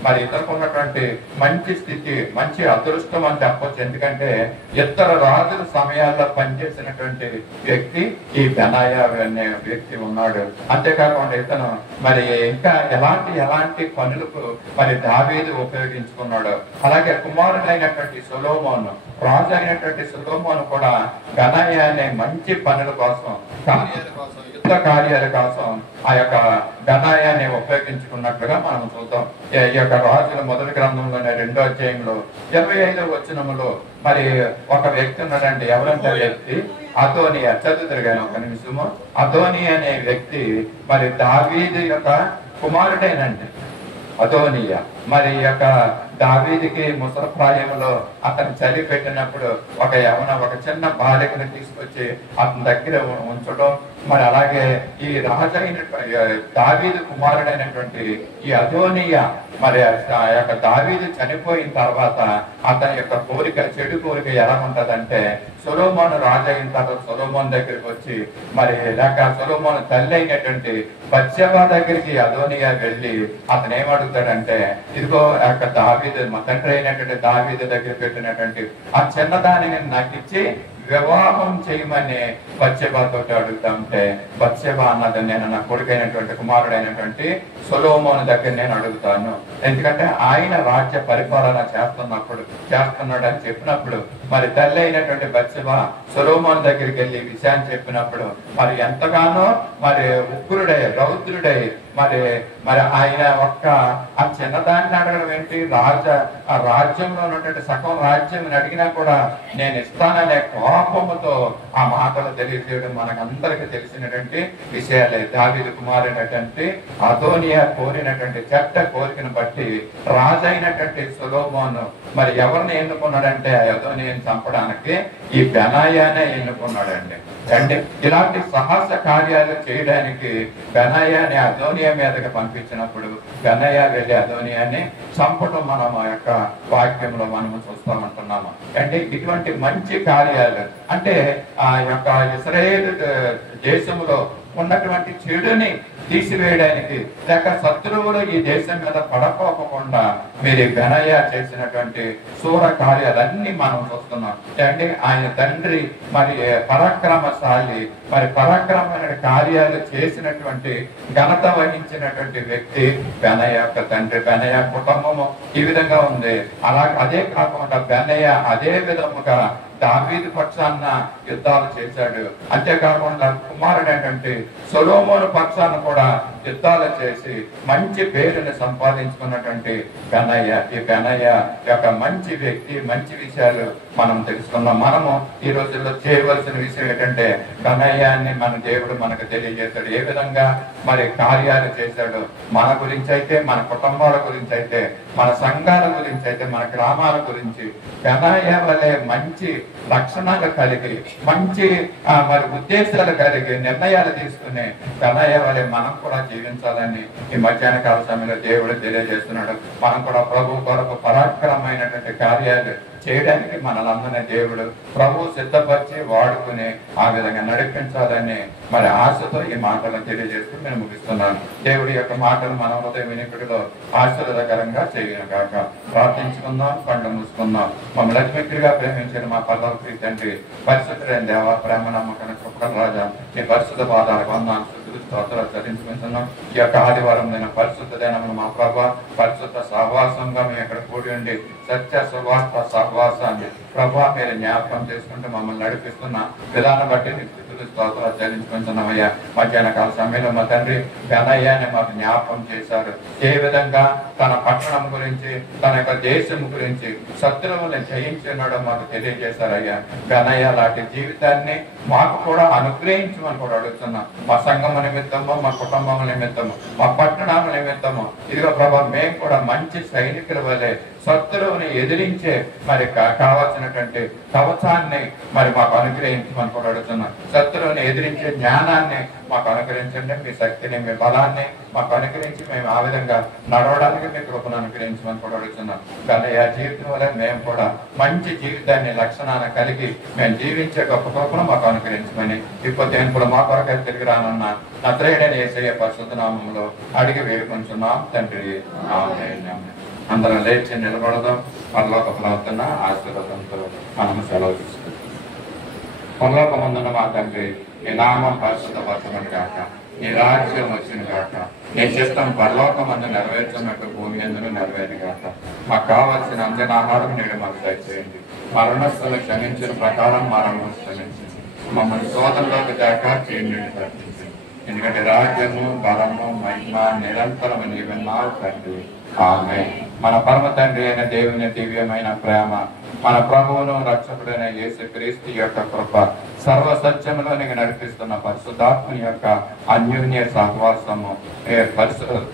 మరి ఇతరుకు ఉన్నటువంటి మంచి స్థితి, మంచి అదృష్టం అని చెప్పొచ్చు. ఎందుకంటే ఇతర రాజుల సమయాల్లో పనిచేసినటువంటి వ్యక్తి ఈ బెనాయా అనే వ్యక్తి ఉన్నాడు. అంతేకాకుండా ఇతను మరి ఇంకా ఎలాంటి పనులకు మరి దావీదు ఉపయోగించుకున్నాడు. అలాగే కుమారుడైనటువంటి సొలొమోను, రాజు అయినటువంటి సొలొమోను కూడా బెనాయా అనే మంచి పనుల కోసం, యుద్ధ కార్యాల కోసం ఆ యొక్క బెనాయాని ఉపయోగించుకున్నట్లుగా మనం చూద్దాం. ఈ యొక్క రాజుల మొదటి గ్రంథంలోనే 2వ అధ్యాయంలో 25వ వచనములో మరి ఒక వ్యక్తి ఉన్నాడండి. ఎవరంటే వ్యక్తి అదోనియా. చదువుతారు కానీ ఒక నిమిషము. అదోనియా అనే వ్యక్తి మరి దావీదు యొక్క కుమారుడేనండి. అదోనియా మరి యొక్క దావీదుకి ముసలప్రాయంలో అతను చలి పెట్టినప్పుడు ఒక చిన్న బాలికను తీసుకొచ్చి అతని దగ్గర ఉంచడం, మరి అలాగే ఈ రాజు అయినటువంటి దావీదు కుమారుడైనటువంటి ఈ అదోనియా మరి ఆ యొక్క దావీదు చనిపోయిన తర్వాత అతని యొక్క కోరిక, చెడు కోరిక ఎలా ఉంటదంటే సొలొమోను రాజు అయిన తర్వాత సొలొమోను దగ్గరికి వచ్చి మరి లేక సొలొమోను తల్లి అయినటువంటి బత్షెబా దగ్గరికి అదోనియా వెళ్ళి అతను ఏమడుగుతాడంటే, ఇదిగో యొక్క దావీదు మా తండ్రి అయినటువంటి దావీదు దగ్గర పెట్టినటువంటి ఆ చిన్నదానిని నాకు ఇచ్చి వివాహం చేయమని బత్షెబాతో అడుగుతా ఉంటే, బత్షెబా అన్నది నేను నా కొడుకైనటువంటి కుమారుడైనటువంటి సొలొమోను దగ్గర నేను అడుగుతాను. ఎందుకంటే ఆయన రాజ్య పరిపాలన చేస్తున్నాడు అని చెప్పినప్పుడు మరి తల్లి అయినటువంటి బత్షెబా సొలొమోను దగ్గరికి వెళ్ళి విషయాన్ని చెప్పినప్పుడు మరి ఎంతగానో మరి ఉగ్రుడై రౌద్రుడై మరి ఆయన ఆ చిన్నదాన్ని అడగడం ఏంటి, రాజ్యంలో ఉన్నటువంటి సగం రాజ్యం అడిగినా కూడా నేను ఇస్తాననే కోపముతో ఆ మాటలు తెలియజేయడం మనకందరికి తెలిసినటువంటి విషయాలే. దావీదు కుమారుడైనటువంటి అదోనియా కోరినటువంటి చెడ్డ కోరికను బట్టి రాజు అయినటువంటి సొలొమోను మరి ఎవరిని ఎన్నుకున్నాడంటే అదోనియాని చంపడానికి ఈ బెనాయానే ఎన్నుకున్నాడండి. అంటే ఇలాంటి సాహస కార్యాలు చేయడానికి బెనాయాని అదోనియా మీదకి పంపించినప్పుడు బెనాయా వెళ్ళి అదోనియాని చంపడం మనం ఆ యొక్క వాక్యంలో మనము చూస్తామంటున్నాం. చూస్తున్నాము. అంటే ఇటువంటి మంచి కార్యాలు అంటే ఆ యొక్క ఇశ్రాయేలు దేశంలో ఉన్నటువంటి చెడుని తీసివేయడానికి లేక శత్రువులు ఈ దేశం మీద పడకోకుండా మీరు బెనయ్య చేసినటువంటి శూర కార్యాలన్నీ మనం చూస్తున్నాం. అంటే ఆయన తండ్రి మరి పరాక్రమశాలి, మరి పరాక్రమమైన కార్యాలు చేసినటువంటి ఘనత వహించినటువంటి వ్యక్తి బెనయ్య యొక్క తండ్రి. బెనయ్య కుటుంబము ఈ విధంగా ఉంది. అదే కాకుండా బెనయ్య అదే విధముగా దావీదు పక్షాన యుద్ధాలు చేశాడు. అంతేకాకుండా కుమారుడు ఏంటంటే సొలొమోను పక్షాన కూడా యుద్ధాలు చేసి మంచి పేరుని సంపాదించుకున్నటువంటి బెనయ్య. ఈ బెనయ్య యొక్క మంచి వ్యక్తి, మంచి విషయాలు మనం తెలుసుకున్నాం. మనము ఈ రోజుల్లో చేయవలసిన విషయం ఏంటంటే బెనయ్యాన్ని మన దేవుడు మనకు తెలియజేశాడు. ఏ విధంగా మరి కార్యాలు చేశాడు మన గురించి అయితే, మన కుటుంబాల గురించి అయితే, మన సంఘాల గురించి అయితే, మన గ్రామాల గురించి బెనయ్య వలె మంచి లక్షణాలు కలిగి, మంచి మరి ఉద్దేశాలు కలిగి నిర్ణయాలు తీసుకునే బెనయ్య వలె మనం కూడా జీవించాలని ఈ మధ్యాహ్న కాల సమయంలో దేవుడు తెలియజేస్తున్నాడు. మనం కూడా ప్రభు కొరకు పరాక్రమమైనటువంటి కార్యాలు చేయడానికి మనలందరినీ దేవుడు ప్రభు సిద్ధపరిచి వాడుకుని ఆ విధంగా నడిపించాలని మరి ఆశతో ఈ మాటలను తెలియజేస్తూ నేను ముగిస్తున్నాను. దేవుడి యొక్క మాటలు మన హృదయ వినికిడిలో ఆశీర్వాదకరంగా చేయను కాక ప్రార్థించుకుందాం, కళ్ళు మూసుకుందాం. మమ్మల్ని అతిమిక్కిగా ప్రేమించిన మా పల్లవి తండ్రి, పరిశుద్ధులైన దేవ, ప్రేమ నమ్మకం కృపణ రాజా, ఈ పరిశుద్ధ పాదాలకు వందనాలు స్తోత్రాలు చెల్లించుకుంటున్నాం. ఈ యొక్క ఆదివారం నేను పరిశుద్ధ దినమును మా ప్రభా పరిశుద్ధ సహవాసంగా మేము ఇక్కడ కూడి ఉండి సత్య సువార్త సహవాసాన్ని ప్రభా మీరు జ్ఞాపకం చేసుకుంటూ మమ్మల్ని నడిపిస్తున్న విధానం బట్టి స్తోత్రాలు చెల్లించుకుంటున్నామయ్యా. మధ్యాహ్న కాల సమయంలో మా తండ్రి బెనయ్యని మాకు జ్ఞాపకం చేశారు. ఏ విధంగా తన పట్టణం గురించి, తన యొక్క దేశం గురించి శత్రువులను జయించినాడో మాకు తెలియజేశారయ్యా. బెనయ్య లాంటి జీవితాన్ని మాకు కూడా అనుగ్రహించమని కూడా అడుగుతున్నాం. మా సంఘం నిమిత్తము, మా కుటుంబం నిమిత్తము, మా పట్టణం నిమిత్తము ఇదిగో ప్రభా మేము కూడా మంచి సైనికుల వలె శత్రువుని ఎదిరించే మరి కావాల్సినటువంటి కవచాన్ని మరి మాకు అనుగ్రహించమని కూడా అడుగుతున్నాం. శత్రువుని ఎదిరించే జ్ఞానాన్ని మాకు అనుగ్రహించండి. మీ శక్తిని, మీ బలాన్ని మాకు అనుగ్రహించి మేము ఆ విధంగా నడవడానికి మీ కృపను అనుగ్రహించమని కూడా అడుగుతున్నాం. కానీ ఆ జీవితం వల్ల మేము కూడా మంచి జీవితాన్ని లక్షణాన్ని కలిగి మేము జీవించే గొప్ప కృపను మాకు అనుగ్రహించమని ఇప్పుడు నేను కూడా మా కొరకై తిరిగి రానున్న నజరేయుడైన యేసయ్య పరిశుద్ధ నామములో అడిగి వేడుకొంచున్నాం తండ్రి, ఆమేన్. అందరం లేచి నిలబడదాం. పరలోక ప్రార్థన ఆశీర్వాదంతో మనము సెలవు తీసుకుంటాం. పరలోకమందున మా తండ్రి, నీ నామం పరిశుద్ధపరచమని గాక, నీ రాజ్యం వచ్చిన గాక, నీ చిత్తం పరలోకమందు నెరవేర్చినట్టు భూమి ఎందును నెరవేరు గాక. మాకు కావాల్సిన అందిన ఆహారం నేడు మాకు దయచేయండి. మరణస్థలు క్షమించిన ప్రకారం మరణం క్షమించండి. మమ్మల్ని శోధనలోకి దాకా చేయండి ప్రార్థించండి. ఎందుకంటే రాజ్యము, బలము, మహిమ నిరంతరం నీవన్నావు తండ్రి, ఆమేన్. మన పరమ తండ్రి అయిన దేవుని దివ్యమైన ప్రేమ, మన ప్రభువును రక్షకుడైన యేసుక్రీస్తు యొక్క కృప, సర్వ సత్యములోనికి నడిపిస్తున్న పరిశుద్ధాత్మని యొక్క అన్యోన్య సహవాసము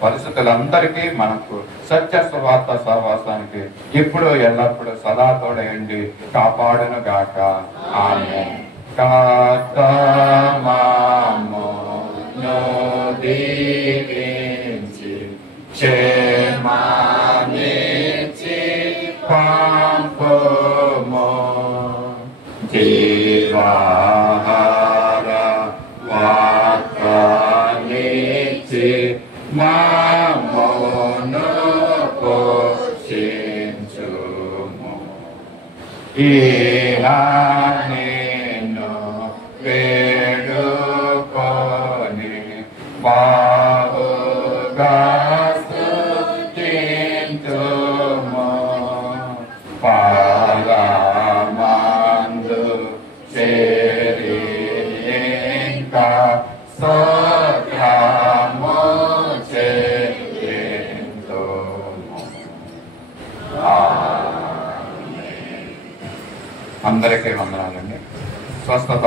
పరిస్థితులందరికీ మనకు సత్య సువార్త సహవాసానికి ఇప్పుడు ఎల్లప్పుడూ సదా తోడయండి కాపాడును గాక, ఆమేన్. జీవాహార వాక్యాన్నిచ్చి మమ్మును పోషించుము. ఇలా నిన్ను వేడుకొని బాహుగా స్తుతింతుము. పాదమందు చేరి ఇంకా స్తోత్రము చెల్లింతుము. అందరికీ వందనాలండి. స్వస్థత